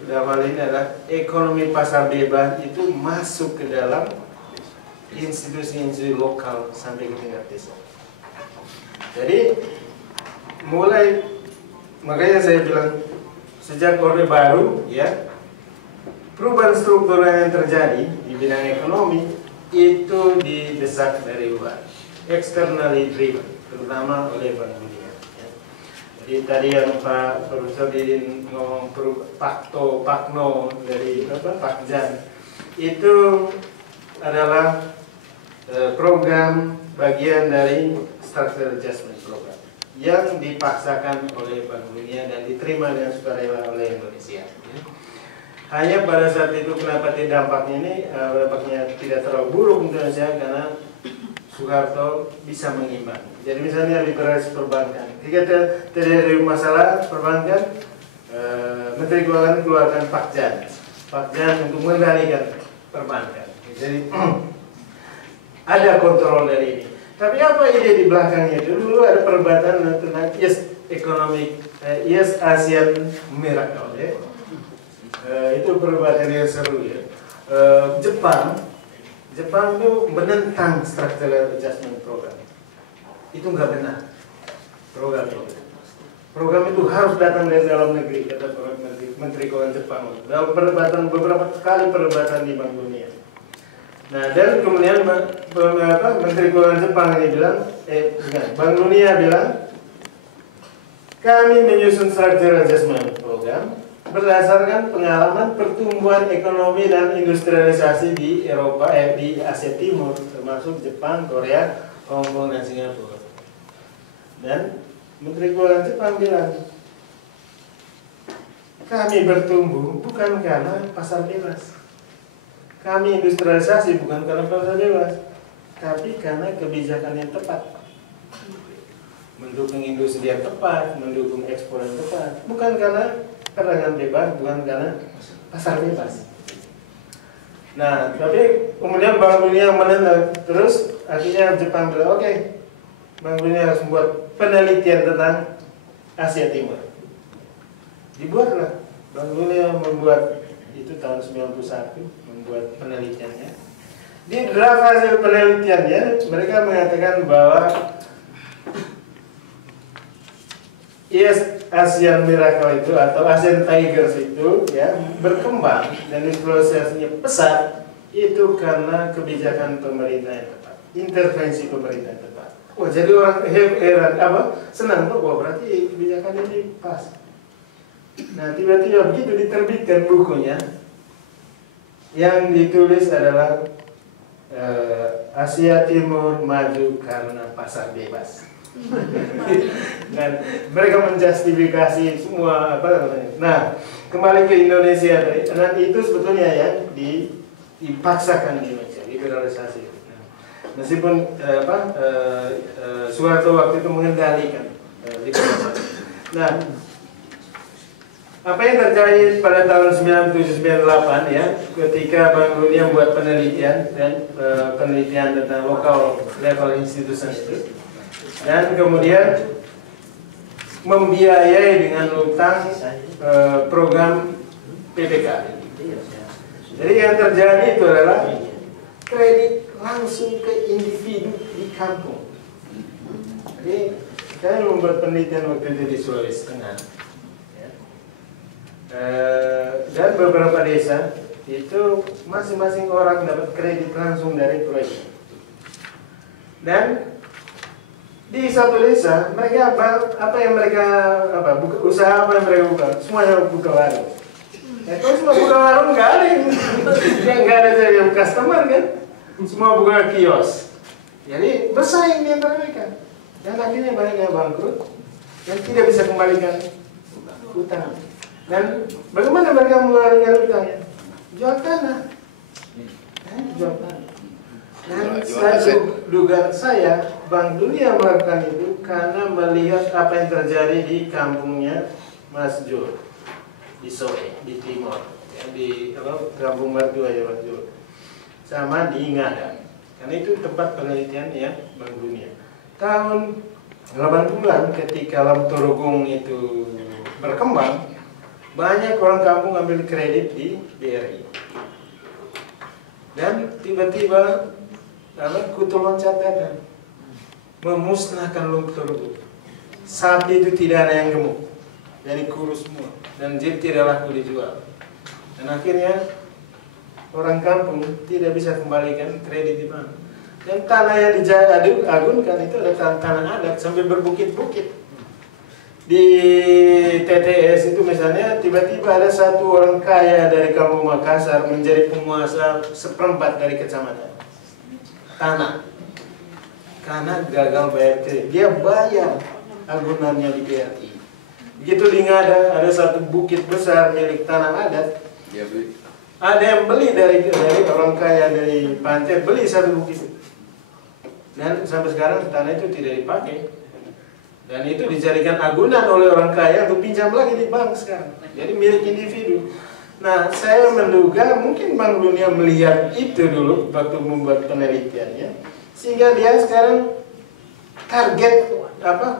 dalam hal ini adalah ekonomi pasar bebas itu masuk ke dalam institusi-institusi lokal sampai ke tingkat desa. Jadi makanya saya bilang sejak Orde Baru ya, perubahan struktural yang terjadi di bidang ekonomi itu didesak dari luar, externally driven, terutama oleh Bank Dunia. Ya. Jadi tadi yang Pak Profesor Didin ngomong Pakno dari Pakjan, itu adalah program bagian dari Structural Adjustment Program yang dipaksakan oleh Bank Dunia dan diterima dengan sukarela oleh Indonesia. Hanya pada saat itu kenapa dampaknya tidak terlalu buruk untuk Indonesia, karena Soeharto bisa mengimbang. Jadi misalnya liberalisasi perbankan, ketika terjadi masalah perbankan, Menteri Keuangan keluarkan Pakjan untuk mengendalikan perbankan. Jadi ada kontrol dari ini. Tapi apa ide di belakangnya itu? Dulu ada perdebatan tentang Yes Asian Miracle, ya. Itu perdebatan yang seru, ya. Jepang itu menentang Structural Adjustment Program. Itu nggak benar program itu harus datang dari dalam negeri, kata Menteri Keuangan Jepang. Dalam perdebatan, beberapa kali perdebatan di Bank Dunia. Nah, dan kemudian Menteri Keuangan Jepang ini bilang, Bank Dunia bilang, kami menyusun Structural Adjustment Program berdasarkan pengalaman pertumbuhan ekonomi dan industrialisasi di Eropa, di Asia Timur, termasuk Jepang, Korea, Hong Kong, dan Singapura. Dan Menteri Keuangan Jepang bilang, kami bertumbuh bukan karena pasar bebas. Kami industrialisasi bukan karena pasar bebas, tapi karena kebijakan yang tepat. Mendukung industri yang tepat, mendukung ekspor yang tepat. Bukan karena perdagangan bebas, bukan karena pasar bebas. Nah, tapi kemudian Bank Dunia menentang. Terus akhirnya Jepang bilang, oke, Bank Dunia harus membuat penelitian tentang Asia Timur. Dibuatlah. Bank Dunia membuat itu tahun 91, membuat penelitiannya. Di draft hasil penelitiannya, mereka mengatakan bahwa ASEAN Miracle itu atau ASEAN Tigers itu ya berkembang dan industrialisasinya pesat itu karena kebijakan pemerintah yang tepat, intervensi pemerintah yang tepat. Wah, jadi orang heran senang tuh, wah berarti kebijakan ini pas. Nah, tiba-tiba begitu diterbitkan bukunya, yang ditulis adalah Asia Timur maju karena pasar bebas. Dan mereka menjustifikasi semua Nah, kembali ke Indonesia tadi. Dan itu sebetulnya ya dipaksakan di Indonesia, liberalisasi. Meskipun Soeharto waktu itu mengendalikan liberalisasi. Nah, apa yang terjadi pada tahun 97-98 ya, ketika Bank Dunia membuat penelitian dan penelitian tentang lokal level institution itu, dan kemudian membiayai dengan utang program PPK. Jadi yang terjadi itu adalah kredit langsung ke individu di kampung. Jadi saya membuat penelitian waktu itu di Sulawesi Tengah, ya. Dan beberapa desa itu masing-masing orang dapat kredit langsung dari proyek. Dan di satu desa mereka usaha apa yang mereka buka? Semuanya buka warung. Kalau semua buka warung nggak ada yang customer kan? Semua buka kios. Jadi bersaing di antara mereka. Dan akhirnya banyak yang bangkrut dan tidak bisa kembalikan utang. Dan bagaimana mereka mengeluarkan utangnya? Jual tanah. Jual tanah. Dan dugaan saya Bank Dunia melakukan itu karena melihat apa yang terjadi di kampungnya Mas Jul di Soe, di Timor, ya, di kampung mertua ya Mas Jul, sama di Ngada. Karena itu tempat penelitian ya Bank Dunia. Tahun 80-an ketika Lam Turugung itu berkembang, banyak orang kampung ambil kredit di BRI. Dan tiba-tiba kutu loncat datang, memusnahkan Lam Turugung. Sapi itu tidak ada yang gemuk, jadi kurus semua, dan jadi tidak laku dijual. Dan akhirnya orang kampung tidak bisa kembalikan kredit di bank. Dan tanah yang diagunkan itu ada tanah adat sampai berbukit-bukit. Di TTS itu misalnya tiba-tiba ada satu orang kaya dari Kampung Makassar menjadi penguasa seperempat dari kecamatan tanah karena gagal bayar kredit. Dia bayar agunannya di BRI. Begitu di Ngada ada satu bukit besar milik tanah adat. Dia beli. Ada yang beli dari orang kaya dari pantai, beli satu bukit. Dan sampai sekarang tanah itu tidak dipakai. Dan itu dijadikan agunan oleh orang kaya untuk pinjam lagi di bank sekarang. Jadi milik individu. Nah, saya menduga mungkin Bank Dunia melihat itu dulu waktu membuat penelitiannya, sehingga dia sekarang target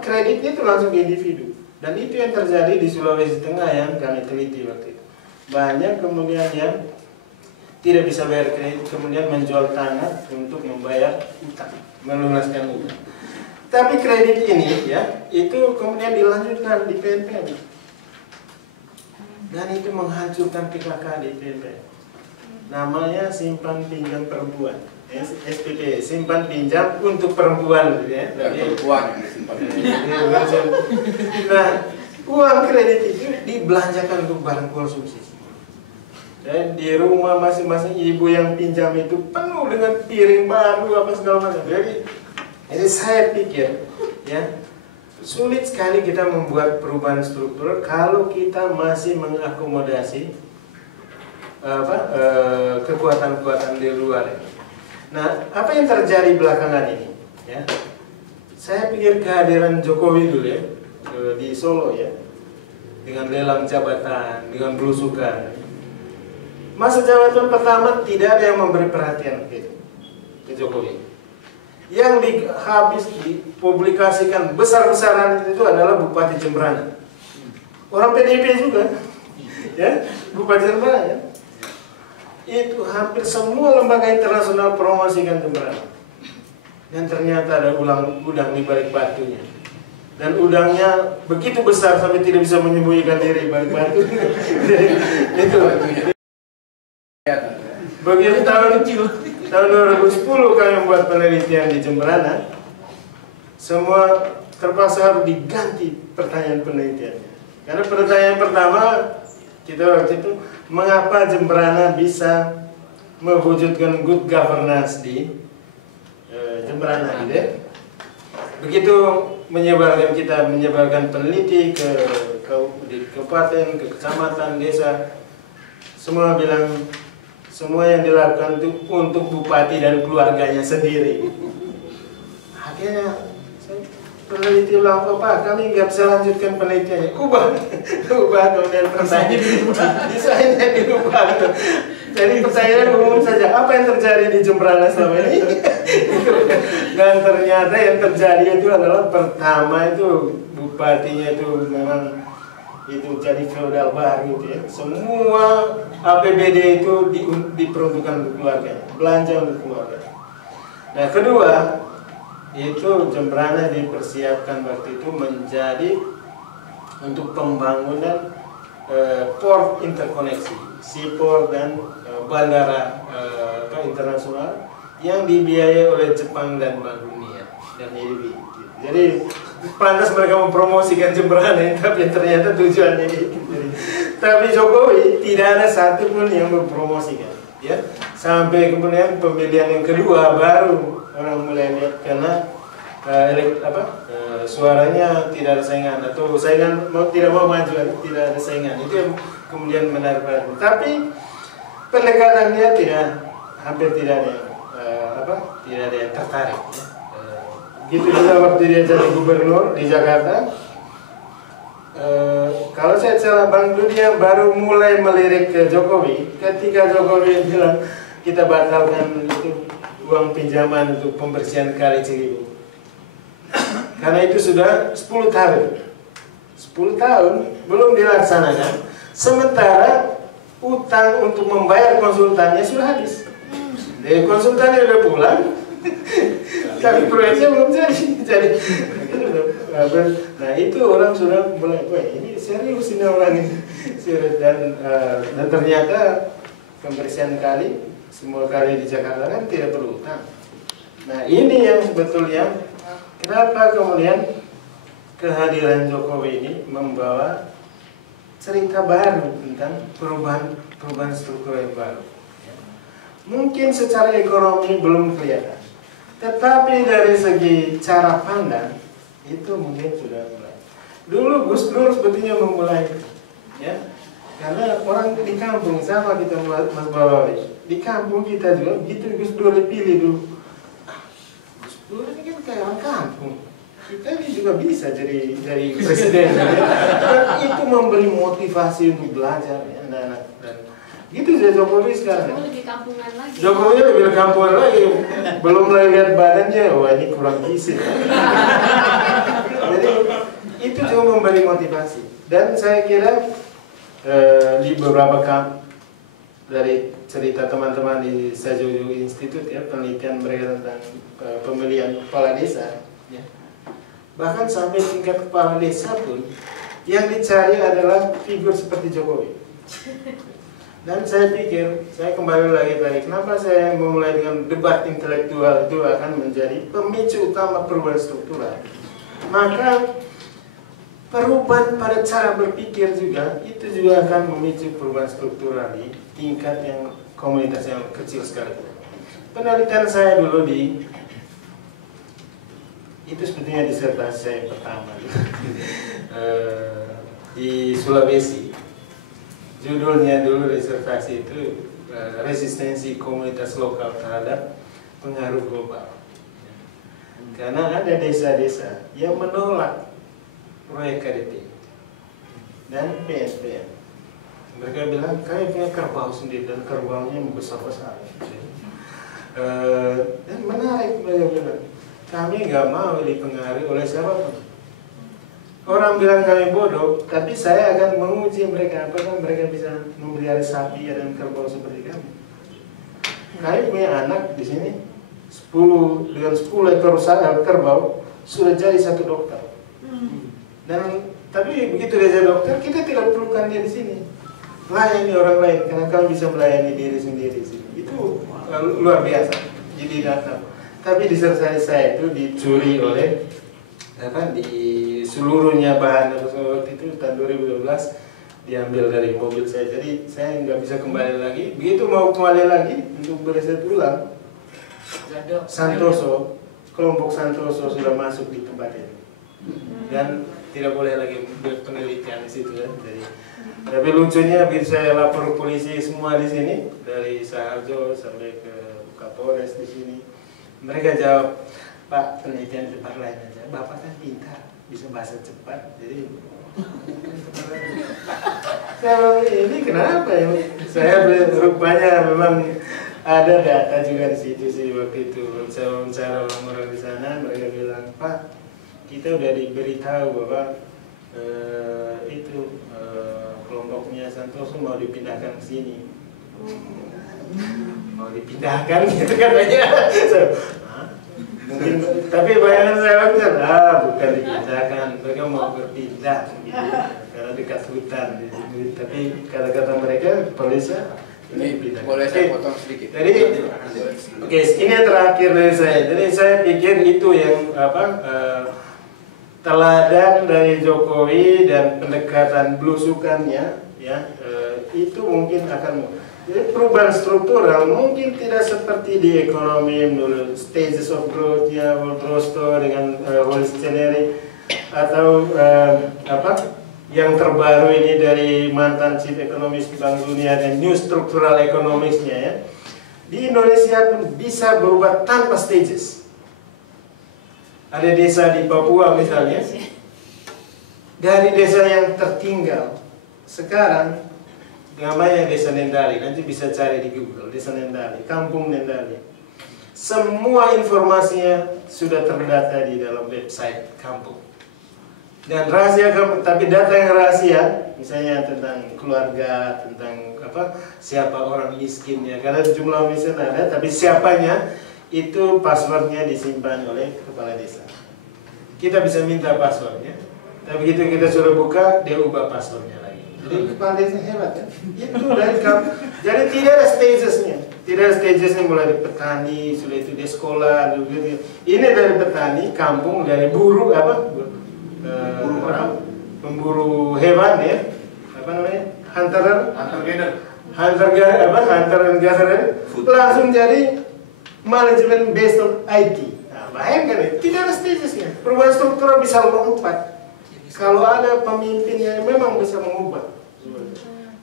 kreditnya itu langsung ke individu. Dan itu yang terjadi di Sulawesi Tengah yang kami teliti waktu itu. Banyak kemudian yang tidak bisa bayar kredit, kemudian menjual tanah untuk membayar utang, melunaskan utang. Tapi kredit ini ya, itu kemudian dilanjutkan di PNPM. Dan itu menghancurkan PKK di PNPM. Namanya simpan pinjam perempuan. SPP, simpan pinjam untuk perempuan ya. Perempuan yang disimpan. Nah, uang kredit itu dibelanjakan untuk barang konsumsi. Dan di rumah masing-masing ibu yang pinjam itu penuh dengan piring baru apa segala macam. Jadi saya pikir ya sulit sekali kita membuat perubahan struktur kalau kita masih mengakomodasi kekuatan-kekuatan di luar. Nah, apa yang terjadi belakangan ini? Ya, saya pikir kehadiran Jokowi dulu ya di Solo ya, dengan lelang jabatan, dengan belusukan. Masa jabatan pertama tidak ada yang memberi perhatian ke Jokowi. Yang habis dipublikasikan besar-besaran itu adalah Bupati Jemberana. Orang PDIP juga, ya, Bupati Jemberana ya. Itu hampir semua lembaga internasional promosikan Jemberana. Dan ternyata ada udang di balik batunya. Dan udangnya begitu besar sampai tidak bisa menyembunyikan diri di balik batu. Itu. Begitu tahun 2010 kami membuat penelitian di Jemberana, semua terpaksa harus diganti pertanyaan penelitiannya. Karena pertanyaan pertama kita waktu itu, mengapa Jemberana bisa mewujudkan good governance di Jemberana, gitu ya. Begitu menyebarkan peneliti di kabupaten, ke kecamatan, desa, semua bilang semua yang dilakukan itu untuk bupati dan keluarganya sendiri. Akhirnya peneliti bilang, Pak, kami nggak bisa lanjutkan penelitiannya. Ubah kemudian pertanyaan. Desainnya dirubah. Jadi pertanyaan umum saja, apa yang terjadi di Jemberana selama ini? Dan ternyata yang terjadi itu adalah pertama itu bupatinya itu memang itu jadi feodal baru ya. Semua APBD itu diperuntukkan untuk keluarga, belanja untuk keluarga. Nah, kedua itu Jemberana dipersiapkan waktu itu menjadi untuk pembangunan port interkoneksi, seaport dan bandara internasional yang dibiayai oleh Jepang dan Bank Dunia dan IDB. Jadi pantas mereka mempromosikan Jemberana, tapi ternyata tujuannya itu. Tapi Jokowi tidak ada satu pun yang mempromosikan, ya. Sampai kemudian pemilihan yang kedua baru orang mulai lihat karena suaranya tidak ada saingan atau saingan tidak mau maju, tidak ada saingan. Itu yang kemudian menarik perhatian. Tapi pendekatannya hampir tidak ada yang tertarik. Ya. Gitu juga waktu dia jadi gubernur di Jakarta. Kalau saya salah, Bank Dunia baru mulai melirik ke Jokowi ketika Jokowi bilang kita batalkan itu uang pinjaman untuk pembersihan Kali Ciliwung. Karena itu sudah 10 tahun. 10 tahun belum dilaksanakan. Sementara utang untuk membayar konsultannya sudah habis. Jadi konsultannya sudah pulang. Tapi proyeknya belum jadi. Nah itu orang sudah mulai, wah ini serius ini orang ini. Dan ternyata pembersihan kali, semua kali di Jakarta kan tidak perlu utang. Nah ini yang sebetulnya kenapa kemudian kehadiran Jokowi ini membawa cerita baru tentang perubahan struktur yang baru. Mungkin secara ekonomi belum kelihatan, tetapi dari segi cara pandang itu mungkin sudah mulai. Dulu Gus Dur sebetulnya memulai, ya, karena orang di kampung sama kita Mas Bawawi, di kampung kita juga begitu Gus Dur dipilih dulu. Gus Dur ini kan kayak orang kampung, kita ini juga bisa jadi presiden. Ya. Dan itu memberi motivasi untuk belajar, ya, dan gitu saja Jokowi sekarang. Lebih kampungan lagi. Jokowi lebih kampungan lagi, belum lagi lihat badannya, wah ini kurang gizi. Jadi itu juga memberi motivasi. Dan saya kira di beberapa dari cerita teman-teman di Sajojo Institute, ya, penelitian mereka tentang pemilihan kepala desa, ya. Bahkan sampai tingkat kepala desa pun yang dicari adalah figur seperti Jokowi. Dan saya pikir, saya kembali lagi tadi, kenapa saya memulai dengan debat intelektual itu akan menjadi pemicu utama perubahan struktural. Maka perubahan pada cara berpikir juga, itu juga akan memicu perubahan struktural di tingkat yang komunitas yang kecil sekali. Penelitian saya dulu itu sebetulnya disertasi saya pertama di Sulawesi. Judulnya dulu disertasi itu resistensi komunitas lokal terhadap pengaruh global. Karena ada desa-desa yang menolak proyek KDP dan PSBM. Mereka bilang kami punya kerbau sendiri dan kerbaunya besar-besar. Dan menarik mereka bilang, kami nggak mau dipengaruhi oleh siapapun. Orang bilang kami bodoh, tapi saya akan menguji mereka apakah mereka bisa memelihara sapi dan kerbau seperti kami. Kami punya anak di sini, 10 ekor kerbau sudah jadi 1 dokter. Dan tapi begitu dia jadi dokter, kita tidak perlukan dia di sini. Layani orang lain, karena kami bisa melayani diri sendiri di sini. Itu luar biasa. Jadi datang. Tapi disertai saya itu dicuri oleh di seluruhnya bahan waktu itu tahun 2012 diambil dari mobil saya, jadi saya nggak bisa kembali lagi. Begitu mau kembali lagi untuk beriset ulang, Santoso, kelompok Santoso sudah masuk di tempat ini dan tidak boleh lagi penelitian di situ, ya. Jadi, tapi lucunya bisa saya lapor polisi semua di sini dari Saharjo sampai ke Kapolres di sini. Mereka jawab, Pak, penelitian di tempat lain aja. Bapak kan pintar, bisa bahasa cepat. Jadi saya ini kenapa ya? Saya rupanya memang ada data juga di situ sih waktu itu. Saya wawancara orang-orang di sana, mereka bilang, Pak, kita udah diberitahu bahwa kelompoknya Santoso mau dipindahkan ke sini. Mau dipindahkan gitu katanya. Mungkin, tapi bayangan saya waktu bukan dipindahkan, mereka mau berpindah gitu, karena dekat hutan. Tapi kata-kata mereka polisi ini boleh saya potong sedikit. Jadi, oke, ini yang terakhir dari saya. Jadi saya pikir itu yang teladan dari Jokowi dan pendekatan belusukannya, ya, itu mungkin akan. Jadi perubahan struktural mungkin tidak seperti di ekonomi dulu, stages of growth, ya, Woltrosto dengan Holsteneri, atau yang terbaru ini dari mantan chief economist Bank Dunia dan new structural economics-nya, ya. Di Indonesia pun bisa berubah tanpa stages. Ada desa di Papua misalnya, dari desa yang tertinggal sekarang namanya Desa Nendali, nanti bisa cari di Google, Desa Nendali, Kampung Nendali. Semua informasinya sudah terdata di dalam website kampung. Dan rahasia kampung, tapi data yang rahasia, misalnya tentang keluarga, tentang siapa orang miskinnya, karena jumlah miskin ada, tapi siapanya itu passwordnya disimpan oleh kepala desa. Kita bisa minta passwordnya, tapi begitu kita sudah buka, dia ubah passwordnya lagi. Jadi kepala desa hebat kan? Itu dari jadi tidak ada stagesnya. Tidak ada stagesnya mulai dari petani, sudah itu di sekolah, gitu. Ini dari petani, kampung, dari buruh pemburu hewan ya, apa namanya, hunter and gatherer, langsung jadi manajemen based on IT. Nah, bayangkan ya, tidak ada stagesnya. Perubahan struktural bisa lompat. Kalau ada pemimpin yang memang bisa mengubah.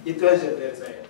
Itu aja dari saya.